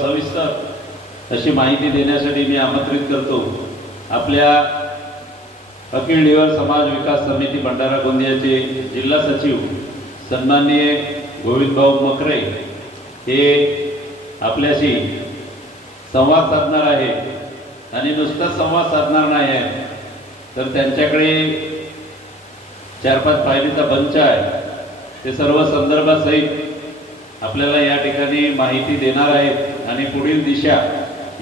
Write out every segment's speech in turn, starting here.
सविस्तर अशी माहिती देण्यासाठी मी आमंत्रित करतो आपल्या अखिल लिवर समाज विकास समिती भंडारा गोंदियाचे जिल्हा सचिव सन्माननीय गोविंदभाऊ मकरे हे आपल्याशी संवाद साधणार आहे। आणि नुसताच संवाद साधणार नाही आहे तर त्यांच्याकडे 4-5 फायलीचा बंच आहे। ते सर्व संदर्भासहित आपल्याला या ठिकाणी माहिती देणार आहेत आणि पुढील दिशा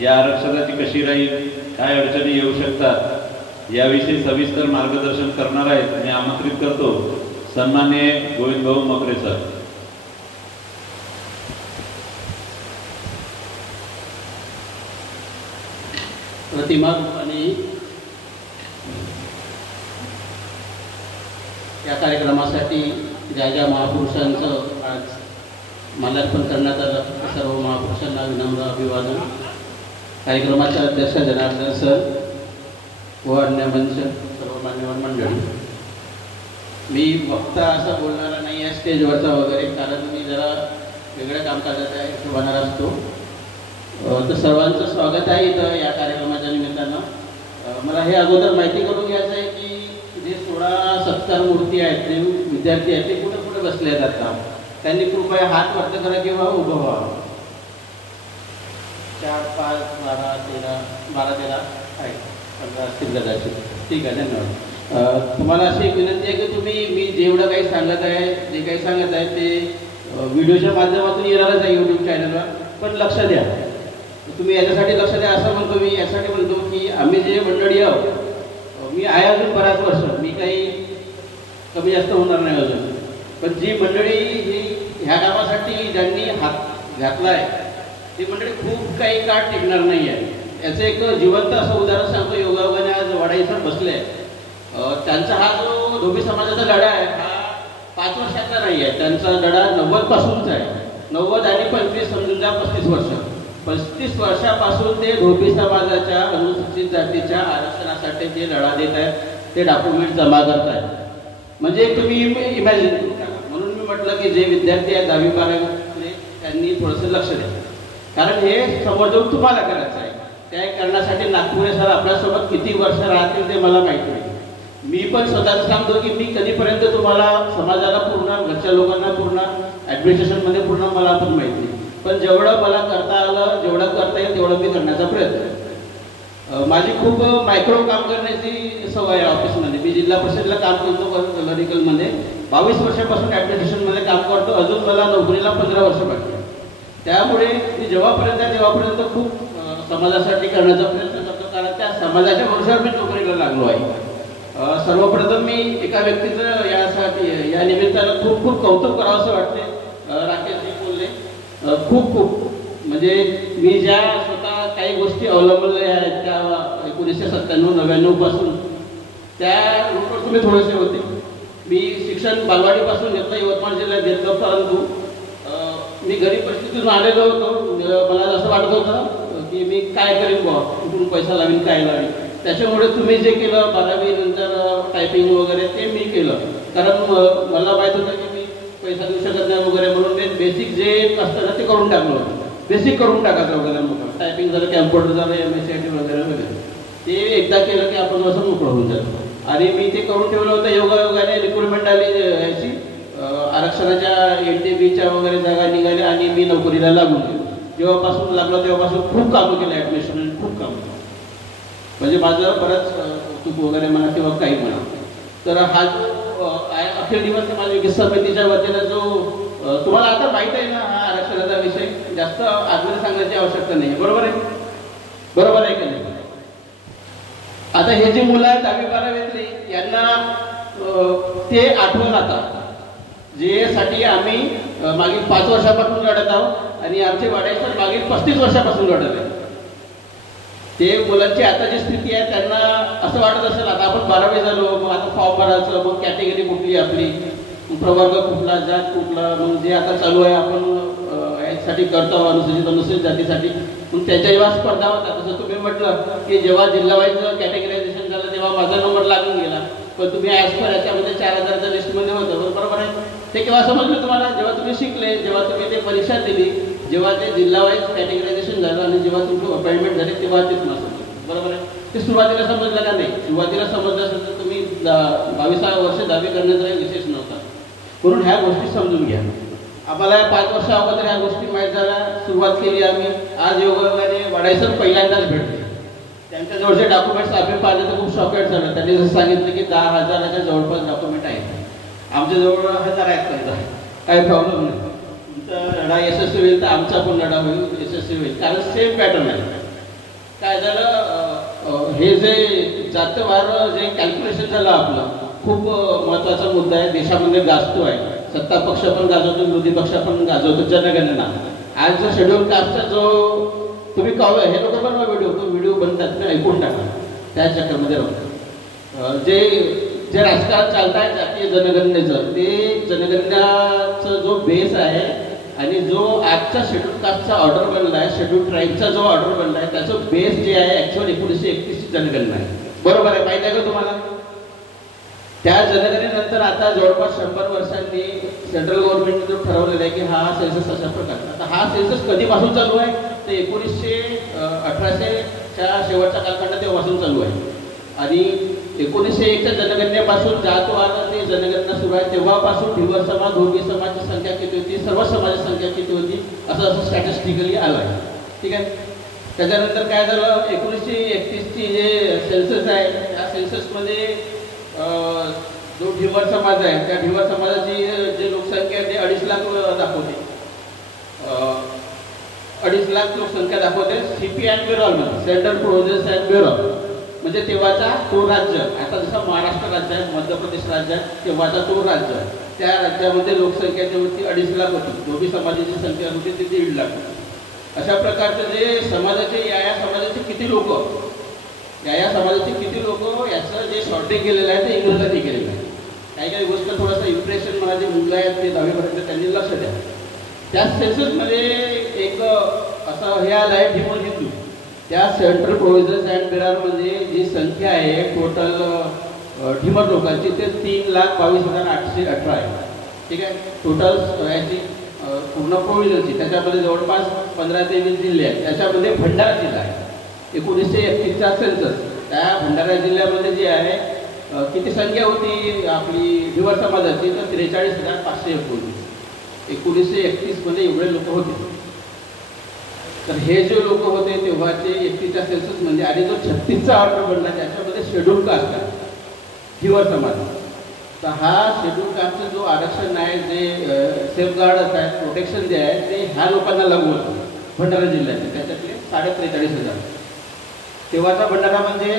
या आरक्षणाची कशी राहील, काय अडचणी येऊ शकतात याविषयी सविस्तर मार्गदर्शन करणार आहेत। मी आमंत्रित करतो सन्माननीय गोविंदभाऊ मकरे सर। प्रतिमा आणि या कार्यक्रमासाठी ज्या महापुरुषांचं आज माल्यार्पण करण्यात आलं सर्व महापुरुषांना विनम्र अभिवादन। कार्यक्रमाचे अध्यक्ष जनार्दन सर व अन्य मंच सर्व मान्यवर मंडळी, मी वक्ता असं बोलणारा नाही आहे स्टेजवरचा वगैरे, कारण मी जरा वेगळ्या कामकाजात आहे हिशोबाने असतो। तर सर्वांचं स्वागत आहे इथं या कार्यक्रमाच्या निमित्तानं। मला हे अगोदर माहिती करून घ्यायचं आहे की जे 16 सत्कार मूर्ती आहेत, जे विद्यार्थी आहेत ते कुठे कुठे बसले आहेत आता, त्यांनी कृपया हात वरती करा किंवा उभं व्हा। 4, 5, 12, 13 आहे 15 असतील कदाचित। ठीक आहे, धन्यवाद। तुम्हाला अशी एक विनंती आहे की तुम्ही मी जेवढं काही सांगत आहे जे काही सांगत आहे ते व्हिडिओच्या माध्यमातून येणारच आहे यूट्यूब चॅनलवर, पण लक्ष द्या। तुम्ही याच्यासाठी लक्ष द्या असं म्हणतो मी, यासाठी म्हणतो की आम्ही जे मंडळी आहोत, मी आहे अजून बऱ्याच वर्ष, मी काही कमी जास्त होणार नाही अजून, पण जी मंडळी ही ह्या कामासाठी ज्यांनी हात घातला आहे ती मंडळी खूप काही काळ टिकणार नाही आहे। याचं एक जिवंत असं उदाहरण सांगतो। योगायोगाने आज वडाई सर बसले, त्यांचा हा जो धोबी समाजाचा लढा आहे हा 5 वर्षाचा नाही आहे, त्यांचा लढा 90 पासूनचा आहे। 90 आणि 25 समजून जा 35 वर्ष। 35 वर्षापासून ते धोबी समाजाच्या अनुसूचित जातीच्या आरक्षणासाठी जे लढा देत आहेत ते डॉक्युमेंट जमा करत आहेत। म्हणजे तुम्ही इमॅजिन, म्हणून मी म्हटलं की जे विद्यार्थी आहेत 10वी 12वीतले त्यांनी थोडंसं लक्ष द्या, कारण हे समोर जाऊन तुम्हाला करायचं आहे। त्या करण्यासाठी नागपुरे सर आपल्यासोबत किती वर्ष राहतील ते मला माहीत नाही। मी पण स्वतःच सांगतो की मी कधीपर्यंत तुम्हाला समाजाला पूर्ण, घरच्या लोकांना पूर्ण, ॲडमिनिस्ट्रेशनमध्ये पूर्ण मला पण माहीत नाही, पण जेवढं मला करता आलं, जेवढं करता येईल तेवढं मी करण्याचा प्रयत्न। माझी खूप मायक्रो काम करण्याची सवय आहे ऑफिसमध्ये। मी जिल्हा परिषदला काम करतो क्लरिकलमध्ये, 22 वर्षापासून ॲडमिनिस्ट्रेशनमध्ये काम करतो, अजून मला नोकरीला 15 वर्ष बाकी आहे। त्यामुळे मी जेव्हापर्यंत आहे तेव्हापर्यंत खूप समाजासाठी करण्याचा प्रयत्न करतो, कारण त्या समाजाच्या भरोशावर मी नोकरीला लागलो आहे। सर्वप्रथम मी एका व्यक्तीचं यासाठी या निमित्तानं खूप खूप कौतुक करावं असं वाटते। राकेशजी बोलले, खूप म्हणजे मी ज्या स्वतः काही गोष्टी अवलंबल्या आहेत त्या 1997-99 पासून त्या रूटवर तुम्ही थोडेसे होते। मी शिक्षण बालवाडीपासून घेतलं, यवतमाळ जिल्ह्यात घेतलं, परंतु मी गरीब परिस्थितीतून आलेलो होतो। मला असं वाटत होतं की मी काय करीन बुवा, कुठून पैसा लावीन काय लावीन, त्याच्यामुळे तुम्ही जे केलं 12वी नंतर टायपिंग वगैरे ते मी केलं, कारण मला माहीत होतं की मी पैसा देऊ शकत नाही वगैरे, म्हणून मी बेसिक जे असतं ना ते करून टाकलं होतं। बेसिक करून टाकायचं वगैरे, मग टायपिंग झालं, कॅम्प्युटर झालं, MSCIT वगैरे वगैरे, ते एकदा केलं की आपण असं मोकळं होऊन जातो। आणि मी ते करून ठेवलं होतं। योगायोगाने रिक्रुटमेंट आली याची, आरक्षणाच्या NTBच्या वगैरे जागा निघाल्या आणि मी नोकरीला लागून गेलो। जेव्हापासून लागलो तेव्हापासून खूप कामं केलं ॲडमिनिस्ट्रेशन, खूप कामं, म्हणजे माझं बरंच कौतुक वगैरे म्हणा किंवा काही म्हणा। तर हा जो अखिल दिवस समाज विकास समितीच्या वतीनं जो तुम्हाला आता माहीत आहे ना, हा आरक्षणाचा विषय जास्त आतमध्ये सांगण्याची आवश्यकता नाही, बरोबर आहे? बरोबर आहे का नाही? आता हे जे मुलं आहेत 10वी 12वीतली यांना ते आठवण आता जे साठी आम्ही मागील 5 वर्षापासून लढत आहोत आणि आमचे वाडाईसर मागील 35 वर्षापासून लढत आहे। ते मुलांची आता जी स्थिती आहे त्यांना असं वाटत असेल आता आपण 12वी झालो, मग आता फॉर्म भरायचं, मग कॅटेगरी कुठली आपली, प्रवर्ग कुठला, जात कुठला, मग जे आता चालू आहे आपण यासाठी करतो अनुसूचित जातीसाठी, मग त्याच्या जेव्हा स्पर्धा होतात तसं तुम्ही म्हटलं की जेव्हा जिल्हावाईज कॅटेगरायझेशन झालं तेव्हा माझा नंबर लागून गेला, पण तुम्ही ॲज पर याच्यामध्ये 4000च्या लिस्टमध्ये होतं, बरोबर आहे? ते केव्हा समजलं तुम्हाला? जेव्हा तुम्ही शिकले, जेव्हा तुम्ही ते परीक्षा दिली, जेव्हा ते जिल्हा वाईज कॅटेगरायझेशन झालं आणि जेव्हा तुमची अपॉइंटमेंट झाली तेव्हा तेच मास होते, बरोबर आहे. ते सुरुवातीला समजलं का नाही? सुरुवातीला समजलं असेल तर तुम्ही 22 वर्ष 10वी करण्याचा काही विशेष नव्हता. म्हणून ह्या गोष्टी समजून घ्या. आम्हाला 5 वर्ष अगोदर ह्या गोष्टी माहीत झाल्या, सुरुवात केली आम्ही. आज योगायोगाने वाडायसर पहिल्यांदाच भेटले. त्यांच्या जवळचे डॉक्युमेंट्स आम्ही पाहिले तर खूप शॉकेट झालं. त्यांनी जसं सांगितलं की 10,000च्या जवळपास डॉक्युमेंट आहेत. आमच्याजवळ 1000 आहेत समजा, काही प्रॉब्लेम नाही. तुमचा लढा यशस्वी होईल तर आमचा पण लढा होईल, यशस्वी होईल. कारण सेम पॅटर्न आहे. काय झालं, हे जे जातवार जे कॅल्क्युलेशन झालं आपलं, खूप महत्त्वाचा मुद्दा आहे. देशामध्ये गाजतो आहे. सत्ता पक्ष पण गाजवतो, विरोधी पक्ष पण गाजवतो जनगणना. आज जो शेड्यूल कास्टचा जो तुम्ही हे लोक पण व्हिडिओ बनतात ना, ऐकून टाका. त्या चक्करमध्ये राहतो. जे जे राजकारण चालत आहे जातीय जनगणनेचं, ते जनगणनाचा जो बेस आहे आणि जो आजचा शेड्यूल कास्टचा ऑर्डर बनला आहे, शेड्यूल ट्राईबचा जो ऑर्डर बनला आहे, त्याचं बेस जे आहे ॲक्च्युअल 1931ची जनगणना आहे. बरोबर आहे, माहिती आहे का तुम्हाला? त्या जनगणनेनंतर आता जवळपास 100 वर्षांनी सेंट्रल गव्हर्नमेंटने जो ठरवलेला आहे की हा सेन्सस अशा प्रकारचा. आता हा सेन्सस कधीपासून चालू आहे? तर 1800च्या शेवटच्या कालखंडात तेव्हापासून चालू आहे. आणि 1901च्या जनगणनेपासून जातवार ते जनगणना सुरू आहे, तेव्हापासून ढिवर समाज, धोबी समाजाची संख्या किती होती, सर्व समाजाची संख्या किती होती, असं स्टॅटिस्टिकली आलं आहे. ठीक आहे. त्याच्यानंतर काय झालं, 1931ची जे सेन्सस आहे, त्या सेन्ससमध्ये जो ढिवर समाज आहे, त्या ढिवर समाजाची जी लोकसंख्या आहे ते 2.5 लाख दाखवते. 2.5 लाख लोकसंख्या दाखवते. CP अँड ब्युरोमध्ये, सेंट्रल प्रोव्हिजन्स अँड ब्युरो, म्हणजे तेव्हाचा तो राज्य. आता जसं महाराष्ट्र राज्य आहे, मध्य प्रदेश राज्य आहे, तेव्हाचा तो राज्य. त्या राज्यामध्ये लोकसंख्या जी होती 2.5 लाख होती. धोबी समाजाची संख्या होती ती 1.5 लाख होती. अशा प्रकारचं जे समाजाचे या समाजाचे किती लोक, या समाजाचे किती लोक, याचं जे शॉर्टेज केलेलं आहे ते इंग्रजांनी केलेलं आहे. काही काही गोष्ट थोडंसं इम्प्रेशन मला जे मुलं आहेत ते 10वीपर्यंत त्यांनी लक्ष द्या. त्या सेन्ससमध्ये एक असं हे आलं आहे, ढिमोर हिंदू. त्या सेंट्रल प्रोव्हिजन्स अँड ब्युरोमध्ये जी संख्या आहे टोटल ढिमर लोकांची ते 3,22,818 आहे. ठीक आहे. टोटल याची पूर्ण प्रोव्हिजनची, त्याच्यामध्ये जवळपास 15 ते 20 जिल्हे आहेत. त्याच्यामध्ये भंडारा जिल्हा आहे. 1931चा सेन्सस, त्या भंडारा जिल्ह्यामध्ये जे आहे किती संख्या होती आपली ढिवर समाजाची, तर 43,519. 1931मध्ये एवढे लोक होते. तर हे जे लोक होते तेव्हाचे 31च्या सेन्सस म्हणजे, आणि जो 36चा ऑर्डर बनला त्याच्यामध्ये शेड्यूल कास्ट आहे, ढिवर समाज. तर हा शेड्यूल कास्टचं जो आरक्षण आहे, जे सेफगार्ड आहे, प्रोटेक्शन जे आहे, ते ह्या लोकांना लागू होतं भंडारा जिल्ह्याचे. त्याच्यातले 43,500. तेव्हाचा भंडारा म्हणजे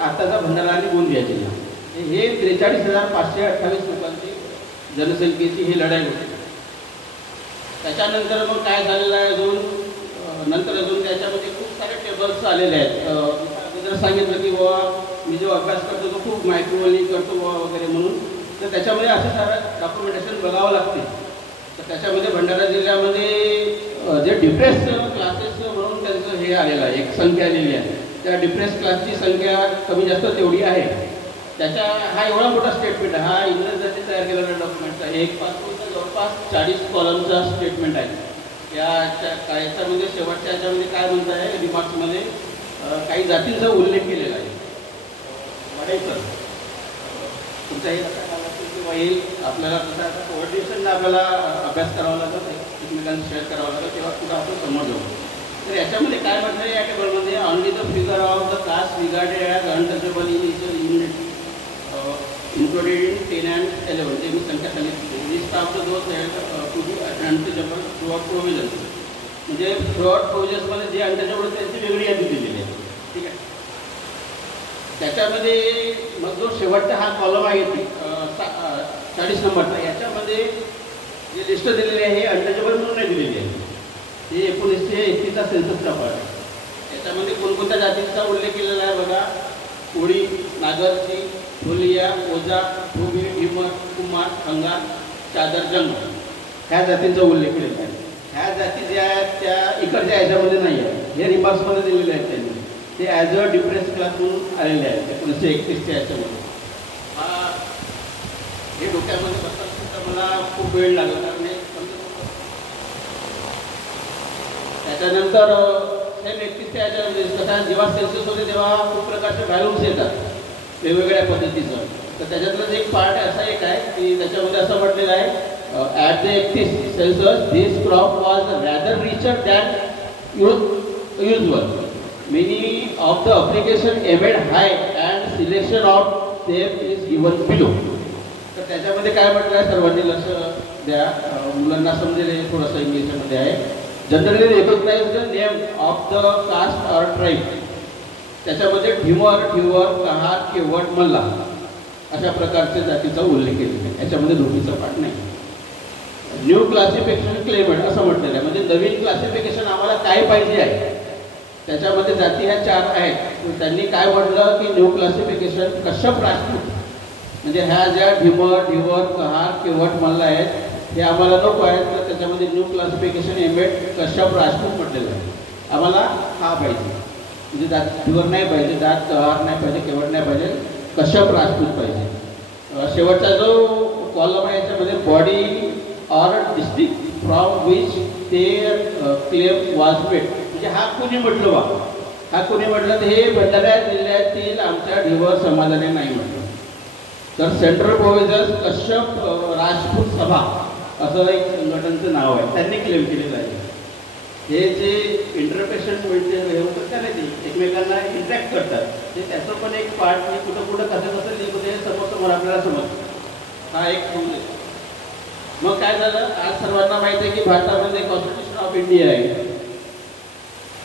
आताचा भंडारा आणि गोंदिया जिल्हा. हे 43,528 लोकांची जनसंख्येची ही लढाई होती. त्याच्यानंतर मग काय झालेलं आहे, अजून त्याच्यामध्ये खूप सारे टेबल्स आलेले आहेत. अगोदर सांगितलं की बाबा मी जो अभ्यास करतो तो खूप मायक्रोवली करतो वगैरे म्हणून, तर त्याच्यामध्ये असं सारं डॉक्युमेंटेशन बघावं लागते. तर त्याच्यामध्ये भंडारा जिल्ह्यामध्ये जे डिप्रेस क्लासेस म्हणून त्यांचं हे आलेलं आहे, एक संख्या आलेली आहे. त्या डिप्रेस क्लासची संख्या कमी जास्त तेवढी आहे. त्याच्या हा एवढा मोठा स्टेटमेंट आहे, हा इंग्रजांनी तयार केलेला डॉक्युमेंट आहे. एक पासून जवळपास 40 कॉलमचा स्टेटमेंट आहे. याच्यामध्ये शेवटच्या याच्यामध्ये काय म्हणत आहे, रिमार्क्समध्ये काही जातींचा उल्लेख केलेला आहे. वाढायचं तुमचा हे किंवा येईल आपल्याला कसं आता कोऑर्डिनेशनला आपल्याला अभ्यास करावा लागत, एकमेकांना शेअर करावा लागत, तेव्हा कुठं आपण समोर जाऊ. तर याच्यामध्ये काय म्हटलं आहे या टेबलमध्ये, only the figure of the caste regarded as untouchable in each unit included in 10 and 11. जे मी संख्या सांगितली. List of the those to be untouchable throughout provisions, म्हणजे थ्रूआउट प्रोव्हिजन्समध्ये जे अनटचेबल त्यांची वेगळी यादी दिलेली आहे. ठीक आहे. त्याच्यामध्ये मग जो शेवटचा हा कॉलम आहे 40 नंबरचा, याच्यामध्ये जे लिस्ट दिलेली आहे हे अनटचेबल म्हणून नाही दिलेली आहे. हे 1931चा सेन्ससचा पार्ट आहे. याच्यामध्ये कोणकोणत्या जातींचा उल्लेख केलेला आहे बघा. कोळी, नागरची, ढोलिया, ओझा, धोबी, ढिमर, कुमार, खंगार, चादर, जंग, ह्या जातींचा उल्लेख केलेला आहे. ह्या जाती ज्या आहेत त्या इकडच्या ह्याच्यामध्ये नाही आहेत, हे रिमार्क्समध्ये दिलेले आहेत त्यांनी. ते ॲज अ डिप्रेस क्लास म्हणून आलेले आहेत 1931च्या ह्याच्यामध्ये. हे डोक्यामध्ये बसताना मला खूप वेळ लागला, कारण हे त्याच्यानंतर सेम 31 याच्यामध्ये कसा जेव्हा सेन्सस होते तेव्हा खूप प्रकारचे व्हॅल्यूज येतात वेगवेगळ्या पद्धतीचं. तर त्याच्यातलं एक पार्ट असा एक आहे की त्याच्यामध्ये असं म्हटलेलं आहे at the 31 census this crop was rather richer than usual. Many of the application aimed high and selection of them is given below. तर त्याच्यामध्ये काय म्हटलं आहे सर्वांनी लक्ष द्या, मुलांना समजेल थोडंसं इंग्लिशमध्ये आहे. Generally recognise the name of the caste or tribe. त्याच्यामध्ये ढिमर, ठिवर, कहार, केवट, मल्ला अशा प्रकारच्या जातीचा उल्लेख केलेला आहे. याच्यामध्ये धोकीचा पाठ नाही. न्यू क्लासिफिकेशन क्लेमेंट असं म्हटलेलं आहे, म्हणजे नवीन क्लासिफिकेशन आम्हाला काय पाहिजे आहे. त्याच्यामध्ये जाती ह्या 4 आहेत. त्यांनी काय म्हटलं की न्यू क्लासिफिकेशन कश्यप राजपूत, म्हणजे ह्या ज्या ढिमर, ढिवर, कहार, केवट, मल्ला आहेत हे आम्हाला नको आहेत. तर त्याच्यामध्ये न्यू क्लासिफिकेशन एमेड कश्यप राजपूत म्हटलेलं आहे. आम्हाला हा पाहिजे, म्हणजे जात ढिवर नाही पाहिजे, जात कहार नाही पाहिजे, केवट नाही पाहिजे, कश्यप राजपूत पाहिजे. शेवटचा जो कॉलम आहे याच्यामध्ये body or district from which ते क्लेम वॉज मेड, म्हणजे हा कोणी म्हटलं बा, हा कोणी म्हटलं तर हे भंडारा जिल्ह्यातील आमच्या ढिवर समाजाने नाही म्हटलं. तर सेंट्रल प्रोव्हिजन्स कश्यप राजपूत सभा असं एक संघटनेचं नाव आहे, त्यांनी क्लेम केलेलं आहे. हे जे इंटरप्रेशन म्हणजे हे होतं का नाही ते एकमेकांना इंटरॅक्ट करतात, ते त्याचं पण एक पार्ट मी कुठं कुठं कसं कसं लिहिलं हे समोर आपल्याला समजतं. हा एक मग काय झालं, आज सर्वांना माहिती आहे की भारतामध्ये कॉन्स्टिट्यूशन ऑफ इंडिया आहे.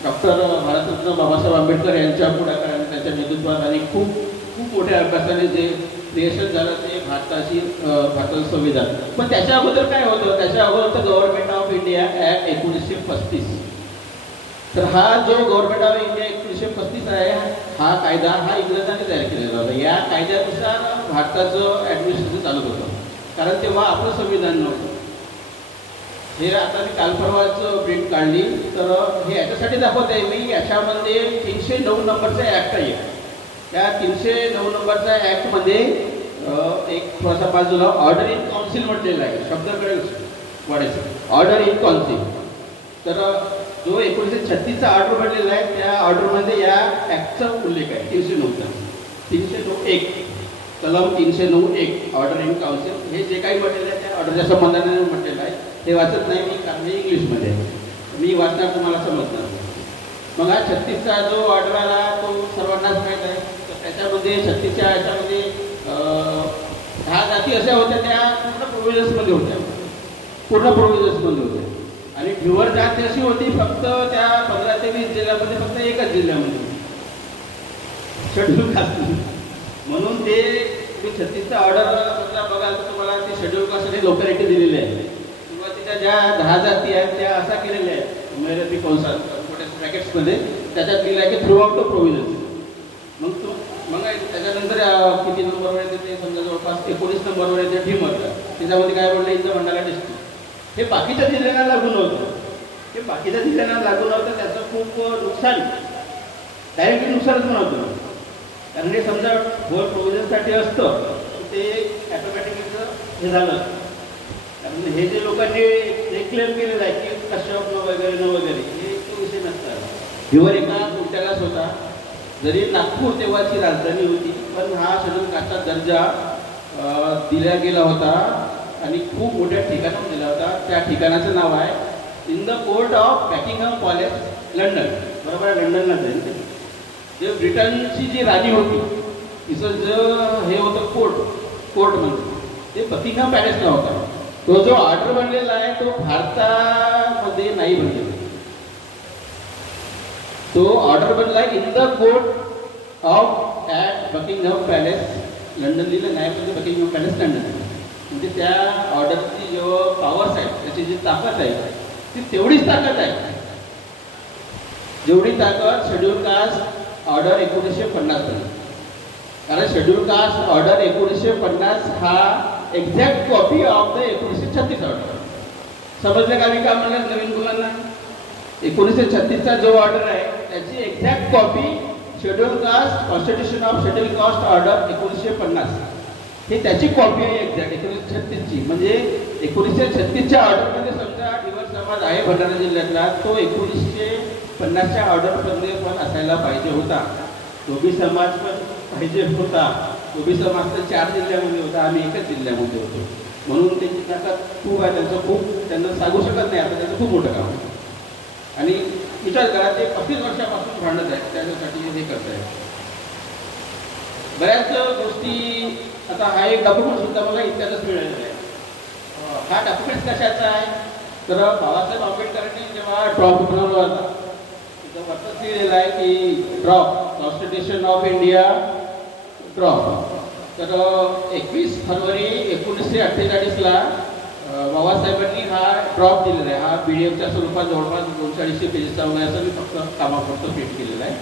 डॉक्टर भारतरत्न बाबासाहेब आंबेडकर यांच्या पुढाकाराने त्यांच्या नेतृत्वात आणि खूप खूप मोठ्या अभ्यासाने जे क्रिएशन झालं ते भारताचं संविधान. पण त्याच्या अगोदर काय होतं, त्याच्या अगोदर गव्हर्नमेंट ऑफ इंडिया ॲक्ट 1935. तर हा जो गव्हर्नमेंट ऑफ इंडिया 1935 आहे हा कायदा हा इंग्रजांनी तयार केलेला होता. या कायद्यानुसार भारताचं ॲडमिनिस्ट्रेशन चालत होतं, कारण तेव्हा आपलं संविधान नव्हतं. हे आता मी काल परवाच प्रिंट काढली, तर हे याच्यासाठी दाखवत आहे मी. याच्यामध्ये 309 नंबरचा ॲक्ट आहे. त्या 309 नंबरच्या ॲक्टमध्ये एक थोडासा बाजूला ऑर्डर इन काउन्सिल म्हटलेला आहे. शब्दाकडे वाढायचं, ऑर्डर इन काउन्सिल. तर जो 1936चा ऑर्डर म्हटलेला आहे त्या ऑर्डरमध्ये या ॲक्टचा उल्लेख आहे 309चा. 309(1) कलम 309(1) ऑर्डर इन काउन्सिल. हे जे काही म्हटलेलं आहे त्या ऑर्डरच्या संबंधाने म्हटलेलं आहे. ते वाचत नाही मी, कारण हे इंग्लिशमध्ये आहे, मी वाचणार तुम्हाला समजणार. मग हा 36चा जो ऑर्डर आला तो सर्वांनाच माहीत आहे. तर त्याच्यामध्ये 36च्या याच्यामध्ये 10 जाती अशा होत्या त्या पूर्ण प्रोव्हिजन्समध्ये होत्या, पूर्ण प्रोव्हिजन्समध्ये होत्या. आणि ढिवर जात अशी होती फक्त त्या 15 ते 20 जिल्ह्यामध्ये, फक्त एकच जिल्ह्यामध्ये शेड्यूल कास्ट. म्हणून ते तुम्ही 36चा ऑर्डर बघाल तर तुम्हाला ते शेड्यूल कास्टसाठी लोकॅलिटी दिलेली आहे. सुरुवातीच्या ज्या 10 जाती आहेत त्या असा केलेल्या आहेत मेहरती कंसात छोट्या ब्रॅकेट्समध्ये, त्याच्यात लिहिलं आहे की थ्रू आउट द प्रोव्हिजन्स. मग त्याच्यानंतर किती नंबरवर येते ते समजा जवळपास 19 नंबरवर येते ढिमरला. त्याच्यामध्ये काय म्हणलं इथं भंडारा डिस्ट्रिक्ट. हे बाकीच्या जिल्ह्यांना लागू नव्हतं, हे बाकीच्या जिल्ह्यांना लागू नव्हतं. त्याचं खूप नुकसान, डायरेक्टली नुकसानच नव्हतं. कारण हे समजा होल प्रोव्हिजनसाठी असतं ते ॲटोमॅटिकली हे झालं. कारण हे जे लोकांनी हे क्लेम केलेलं आहे की कश्यप वगैरे हे तो विषय नसतात. ढिवर एका तुमच्यालाच होता, जरी नागपूर तेव्हाची राजधानी होती, पण हा शेड्यूल कास्टचा दर्जा दिला गेला होता आणि खूप मोठ्या ठिकाणावर दिला होता. त्या ठिकाणाचं नाव आहे in the court of Buckingham Palace, London. बरोबर आहे, लंडनला जाईल. जे ब्रिटनची जी राणी होती तिचं जे हे होतं कोर्ट म्हणजे ते बकिंगहॅम पॅलेसला होता. तो जो ऑर्डर बनलेला आहे तो भारतामध्ये नाही बनलेला. तो ऑर्डर बनला in the court of at Buckingham palace, London लिहिलं नाही म्हणजे बकिंगहॅम पॅलेस लंडन. म्हणजे त्या ऑर्डरची जो पॉवर्स आहे त्याची जी ताकद आहे ती तेवढीच ताकद आहे जेवढी ताकद शेड्यूल कास्ट ऑर्डर 1950 पर्यंत. कारण शेड्यूल कास्ट ऑर्डर 1950 हा exact copy of the 1936 order. समजलं का मी काय म्हणलं नवीन मुलांना? 1936चा जो ऑर्डर आहे त्याची exact copy schedule caste constitution of schedule caste order 1950. हे त्याची कॉपी आहे एक्झॅक्ट 1936ची. म्हणजे 1936च्या ऑर्डरमध्ये समजा धीवर समाज आहे भंडारा जिल्ह्यातला, तो 1950च्या ऑर्डरमध्ये पण असायला पाहिजे होता. धोबी समाज पण पाहिजे होता. धोबी समाज तर 4 जिल्ह्यामध्ये होता, आम्ही एकच जिल्ह्यामध्ये होतो. म्हणून त्यांची ताकद खूप आहे, त्यांचं खूप त्यांना सांगू शकत नाही. आता त्याचं खूप मोठं काम आहे. आणि विचार करा, ते 35 वर्षापासून भांडत आहेत, त्याच्यासाठी हे करत आहेत. बऱ्याच गोष्टी. आता हा एक डॉक्युमेंट सुद्धा मला इतक्यातच मिळालेला आहे. हा डॉक्युमेंट कशाचा आहे तर बाबासाहेब आंबेडकरांनी जेव्हा ड्रॉप बनवला होता, तिथं वरतच लिहिलेलं आहे की drop constitution of India drop. तर 21 फरवरी 1948ला बाबासाहेबांनी हा ड्रॉप दिलेला आहे. हा PDF च्या स्वरूपात जवळपास 240 पेजेसचा आहे, असं मी फक्त कामापुरतं प्रिंट केलेलं आहे.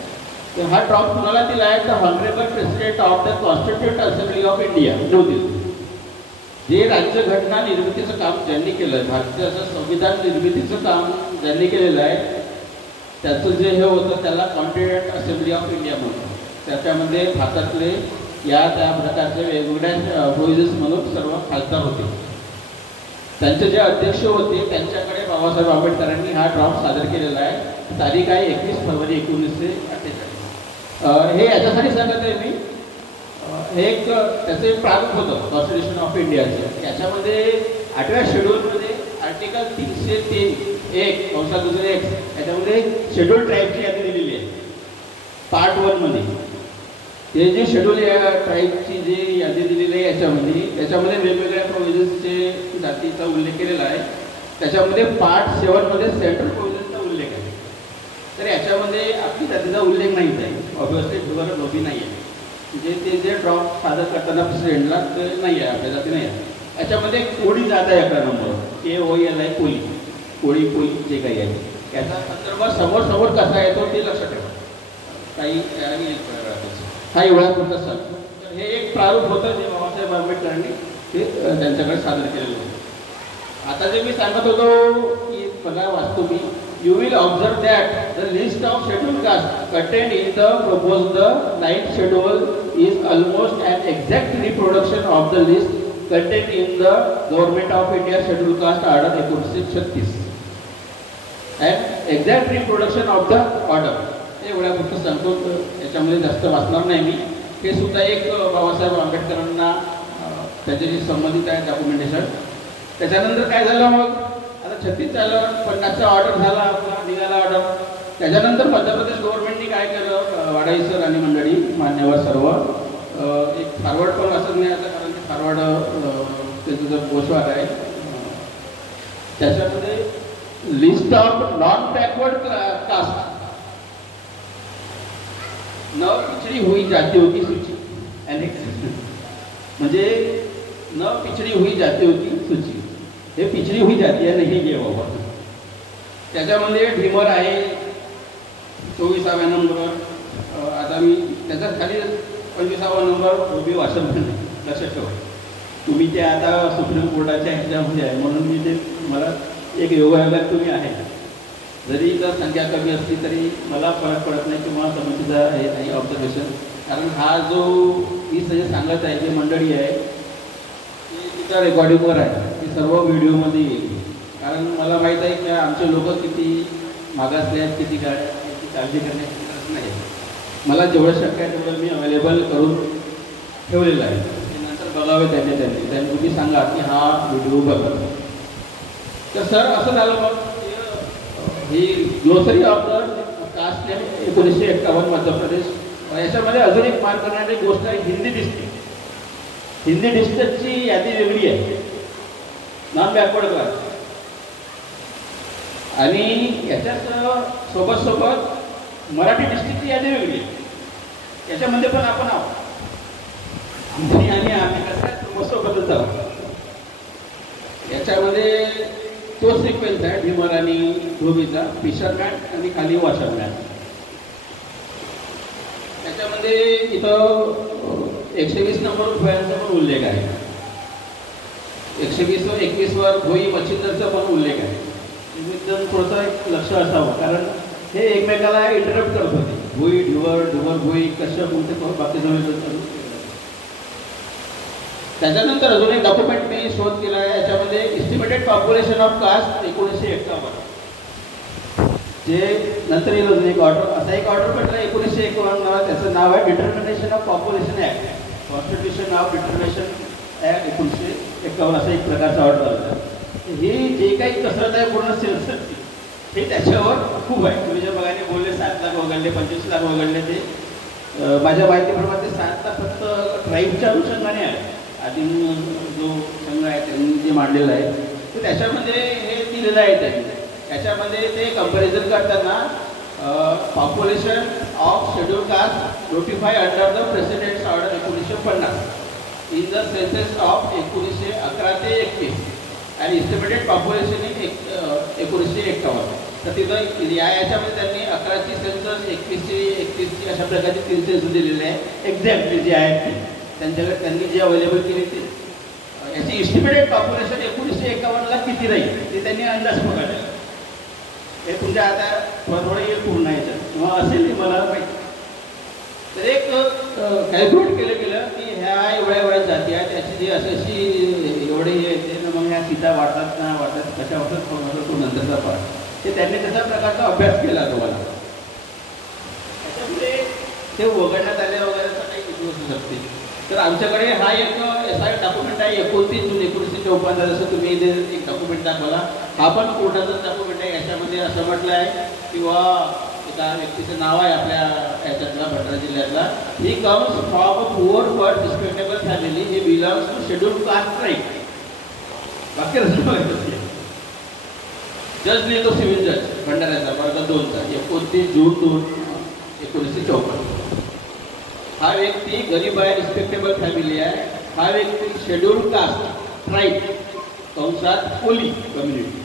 तर हा ड्रॉप कुणाला दिला आहे तर honourable president of the constituent assembly of India, नवी दिल्ली. जे राज्यघटना निर्मितीचं काम ज्यांनी केलं आहे, भारताचं संविधान निर्मितीचं काम ज्यांनी केलेलं आहे, त्याचं जे हे होतं त्याला कॉन्स्टिट्यूंट असेंब्ली ऑफ इंडिया म्हणतो. त्याच्यामध्ये भारतातले या त्या प्रकारचे वेगवेगळ्या प्रोव्हिजन्स म्हणून सर्व खासदार होते. त्यांचे जे अध्यक्ष होते त्यांच्याकडे बाबासाहेब आंबेडकरांनी हा ड्रॉप सादर केलेला आहे. तारीख आहे 21 फरवरी 1948. हे याच्यासाठी सांगत आहे मी, हे एक त्याचं एक प्रारूप होतं कॉन्स्टिट्यूशन ऑफ इंडियाचं. याच्यामध्ये 8व्या शेड्यूलमध्ये आर्टिकल 303(1) याच्यामध्ये शेड्यूल ट्राईबची यादी दिलेली आहे. पार्ट 1 हे जे शेड्यूल या ट्राईबची जी यादी दिलेली आहे याच्यामध्ये वेगवेगळ्या प्रोव्हिजन्सचे जातीचा उल्लेख केलेला आहे. त्याच्यामध्ये पार्ट 7 सेंट्रल प्रोव्हिजनचा उल्लेख आहे. तर याच्यामध्ये आपली जातीचा उल्लेख नाहीच आहे. ऑब्व्हियसली धुवर धोबी नाही आहे. म्हणजे ते जे ड्रॉप सादर करताना प्रेसिडेंटला ते नाही आहे, आपल्या जाती नाही आहे. याच्यामध्ये कोळी जात आहे 11 नंबर, KOL आहे, कोळी, कोळी जे काही आहे. याचा संदर्भ समोर कसा येतो ते लक्षात ठेवा. काही हा एवढा पुरता सांगतो. तर हे एक प्रारूप होतं जे बाबासाहेब आंबेडकरांनी ते त्यांच्याकडे सादर केलेलं होतं. आता जे मी सांगत होतो की बघा वाचतो मी, you will observe that the list of scheduled castes contained in the proposed 9th schedule is almost an exact reproduction of the list contained in the Government of India Scheduled Caste Order 1936 and exact reproduction of the order. एवढ्या गोष्टी सांगतो, याच्यामध्ये जास्त वाचणार नाही मी. हे सुद्धा एक बाबासाहेब आंबेडकरांना त्याच्याशी संबंधित आहे डॉक्युमेंटेशन. त्याच्यानंतर काय झालं मग, आता 36 झालं, 50चा ऑर्डर झाला, आपला निघाला ऑर्डर. त्याच्यानंतर मध्य प्रदेश गव्हर्नमेंटनी काय केलं, वाडाई सर आणि मंडळी मान्यवर सर्व एक फॉरवर्ड पण वाचत नाही आता, कारण ते फॉरवर्ड त्याचं जो पोस्टवार आहे त्याच्यामध्ये list of non backward caste न पिछड़ी हुई जातियों की सूची, म्हणजे न पिछड़ी हुई जातियों की सूची. हे पिछड़ी हुई जाती आहे नाही घे बाबा. त्याच्यामध्ये ढिमर आहे 24व्या नंबरवर. आता मी त्याच्या खाली 25वा नंबर धोबी वासनखंड, लक्षात ठेवा तुम्ही. ते आता सुप्रीम कोर्टाच्या ह्याच्यामध्ये आहे म्हणून मी ते मला एक योगायोगात तुम्ही आहे. जरी जर संख्या कमी असली तरी मला फरक पडत नाही किंवा समितीचा हे नाही ऑब्झर्वेशन. कारण हा जो मी सगळे सांगत आहे जे मंडळी आहे ते तिच्या रेकॉर्डिंगवर आहे, ते सर्व व्हिडिओमध्ये येईल. कारण मला माहीत आहे की आमचे लोक किती मागासले आहेत, किती याची काळजी करण्याची गरज नाही. मला जेवढं शक्य आहे तेवढं मी अवेलेबल करून ठेवलेलं आहे. ते नंतर बघावे त्यांनी तुम्ही सांगा की हा व्हिडिओ बघा. तर सर असं झालं मग ही glossary of the caste name 1951 Madhya प्रदेश. याच्यामध्ये अजून एक मार्क करणारी गोष्ट आहे हिंदी डिस्ट्रिक्ट. हिंदी डिस्ट्रिक्टची यादी वेगळी आहे, नॉन बॅकवर्ड क्लास. आणि याच्यात सोबत मराठी डिस्ट्रिक्टची यादी वेगळी आहे. याच्यामध्ये पण आपण आहोत आणि आम्ही कसं सोबतच आहोत. याच्यामध्ये तो सिक्वेन्स आहे ढिमर आणि धोबीचा, फिशरमॅन आणि खाली वॉशरमॅन. त्याच्यामध्ये इथं 120 नंबर भोयांचा पण उल्लेख आहे. 120 व 21 भोई मच्छिंदरचा पण उल्लेख आहे. एकदम थोडंसं एक लक्ष असावं, कारण हे एकमेकाला इंटरप्ट करत होते. भोई ढिवर, ढिवर भोई, कशा कोणते बाकी जवळ. त्याच्यानंतर अजून एक डॉक्युमेंट मी शोध केला आहे. याच्यामध्ये इस्टिमेटेड पॉप्युलेशन ऑफ कास्ट 1951, जे नंतर येईल अजून एक ऑर्डर, असा एक ऑर्डर पडला 1951. त्याचं नाव आहे determination of population act, constitution of determination act 1951, असा एक प्रकारचा ऑर्डर आला. हे जे काही कसरत आहे पूर्ण सेन्ससची, हे त्याच्यावर खूप आहे. तुम्ही ज्या बघाने बोलले 7 लाख वगळले, 25 लाख वगळले, ते माझ्या माहितीप्रमाणे 7 लाख फक्त ट्राईबच्या अनुषंगाने आहे. आधी जो संघ आहे त्यांनी जे मांडलेलं आहे ते त्याच्यामध्ये हे दिलेलं आहे. त्यांनी त्याच्यामध्ये ते कंपॅरिझन करताना population of schedule caste notify under the president's order 1950 in the census of 1911 ते 21 आणि इस्टिमेटेड पॉप्युलेशन इन 1951. तर तिथं याच्यामध्ये त्यांनी 11ची सेन्सस, 21ची, 31ची अशा प्रकारचे 3 सेन्सस दिलेले आहे. एक्झॅक्टली जे आहेत ते त्यांच्याकडे त्यांनी जे अवेलेबल केले ते याची इस्टिमेटेड पॉप्युलेशन 1951ला किती राहील ते त्यांनी अंदाज पकडला. हे तुमच्या आता थोडं येईल पूर्ण याच्यात किंवा असेल मला माहिती. तर एक कॅल्क्युलेट केलं गेलं की ह्या एवढ्या जाती आहेत, त्याची जी अशी एवढे येते ना, मग ह्या सीटा वाढतात ना वाढतात, कशा वाटतात तो नंतरचा पार्ट, ते त्यांनी तशा प्रकारचा अभ्यास केला तुम्हाला. त्याच्यामुळे ते वगळण्यात आल्या वगैरेचा काही इश्यू असू शकते. तर आमच्याकडे हा एक असा डॉक्युमेंट आहे 29 जून 1954, जसं तुम्ही इथे एक डॉक्युमेंट दाखवला, हा पण कोर्टाचाच डॉक्युमेंट आहे. याच्यामध्ये असं म्हटलं आहे किंवा एका व्यक्तीचं नाव आहे आपल्या याच्यातला भंडारा जिल्ह्यातला, he comes from a poor but respectable family, he belongs to schedule caste tribe. वाक्य रचना जज लिहितो सिव्हिल जज भंडाऱ्याचा वर्ग 2चा 29 जून 1954. हा व्यक्ती गरीब आहे, रिस्पेक्टेबल फॅमिली आहे. हा व्यक्ती शेड्यूल कास्ट ट्राईब कंसात कोली कम्युनिटी,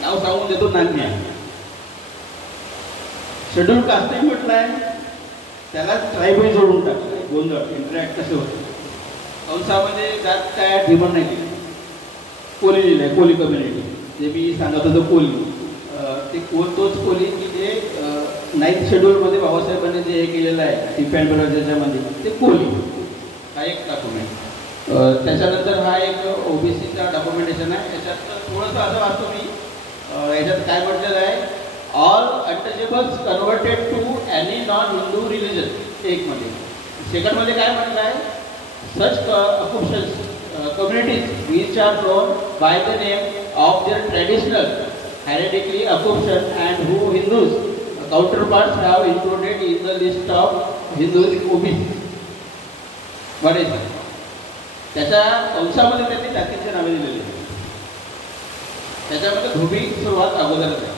नाव सांगून देतो नान्य आहे. शेड्यूल कास्टही म्हटलं आहे, त्याला ट्राईबही जोडून टाकलं. गोंधळ इंटरॅक्ट कसे होते. कंसामध्ये जात काय डिमांड नाही दिली, कोली लिहिलं आहे, कोली कम्युनिटी. जे मी सांगत होतो कोली, ते तोच कोली की जे 9th शेड्यूलमध्ये बाबासाहेबांनी जे हे केलेलं आहे डिफेंड ज्याच्यामध्ये, ते कोली. हा एक डॉक्युमेंट. त्याच्यानंतर हा एक ओबीसीचा डॉक्युमेंटेशन आहे. याच्यात थोडंसं असं वाचतो मी. याच्यात काय म्हटलेलं आहे, all untouchables converted to any non Hindu religion, एकमध्ये. सेकंडमध्ये काय म्हटलं आहे, सच ऑक्युपेशन्स communities which are known by the name of their traditional hereditary occupation and who Hindus counterparts have included in the list of Hindus OBC. बरेच त्याच्या वंशामध्ये त्यांनी जातींचे नावे दिलेले. त्याच्यामध्ये धोबी सुरुवात अगोदरच आहे.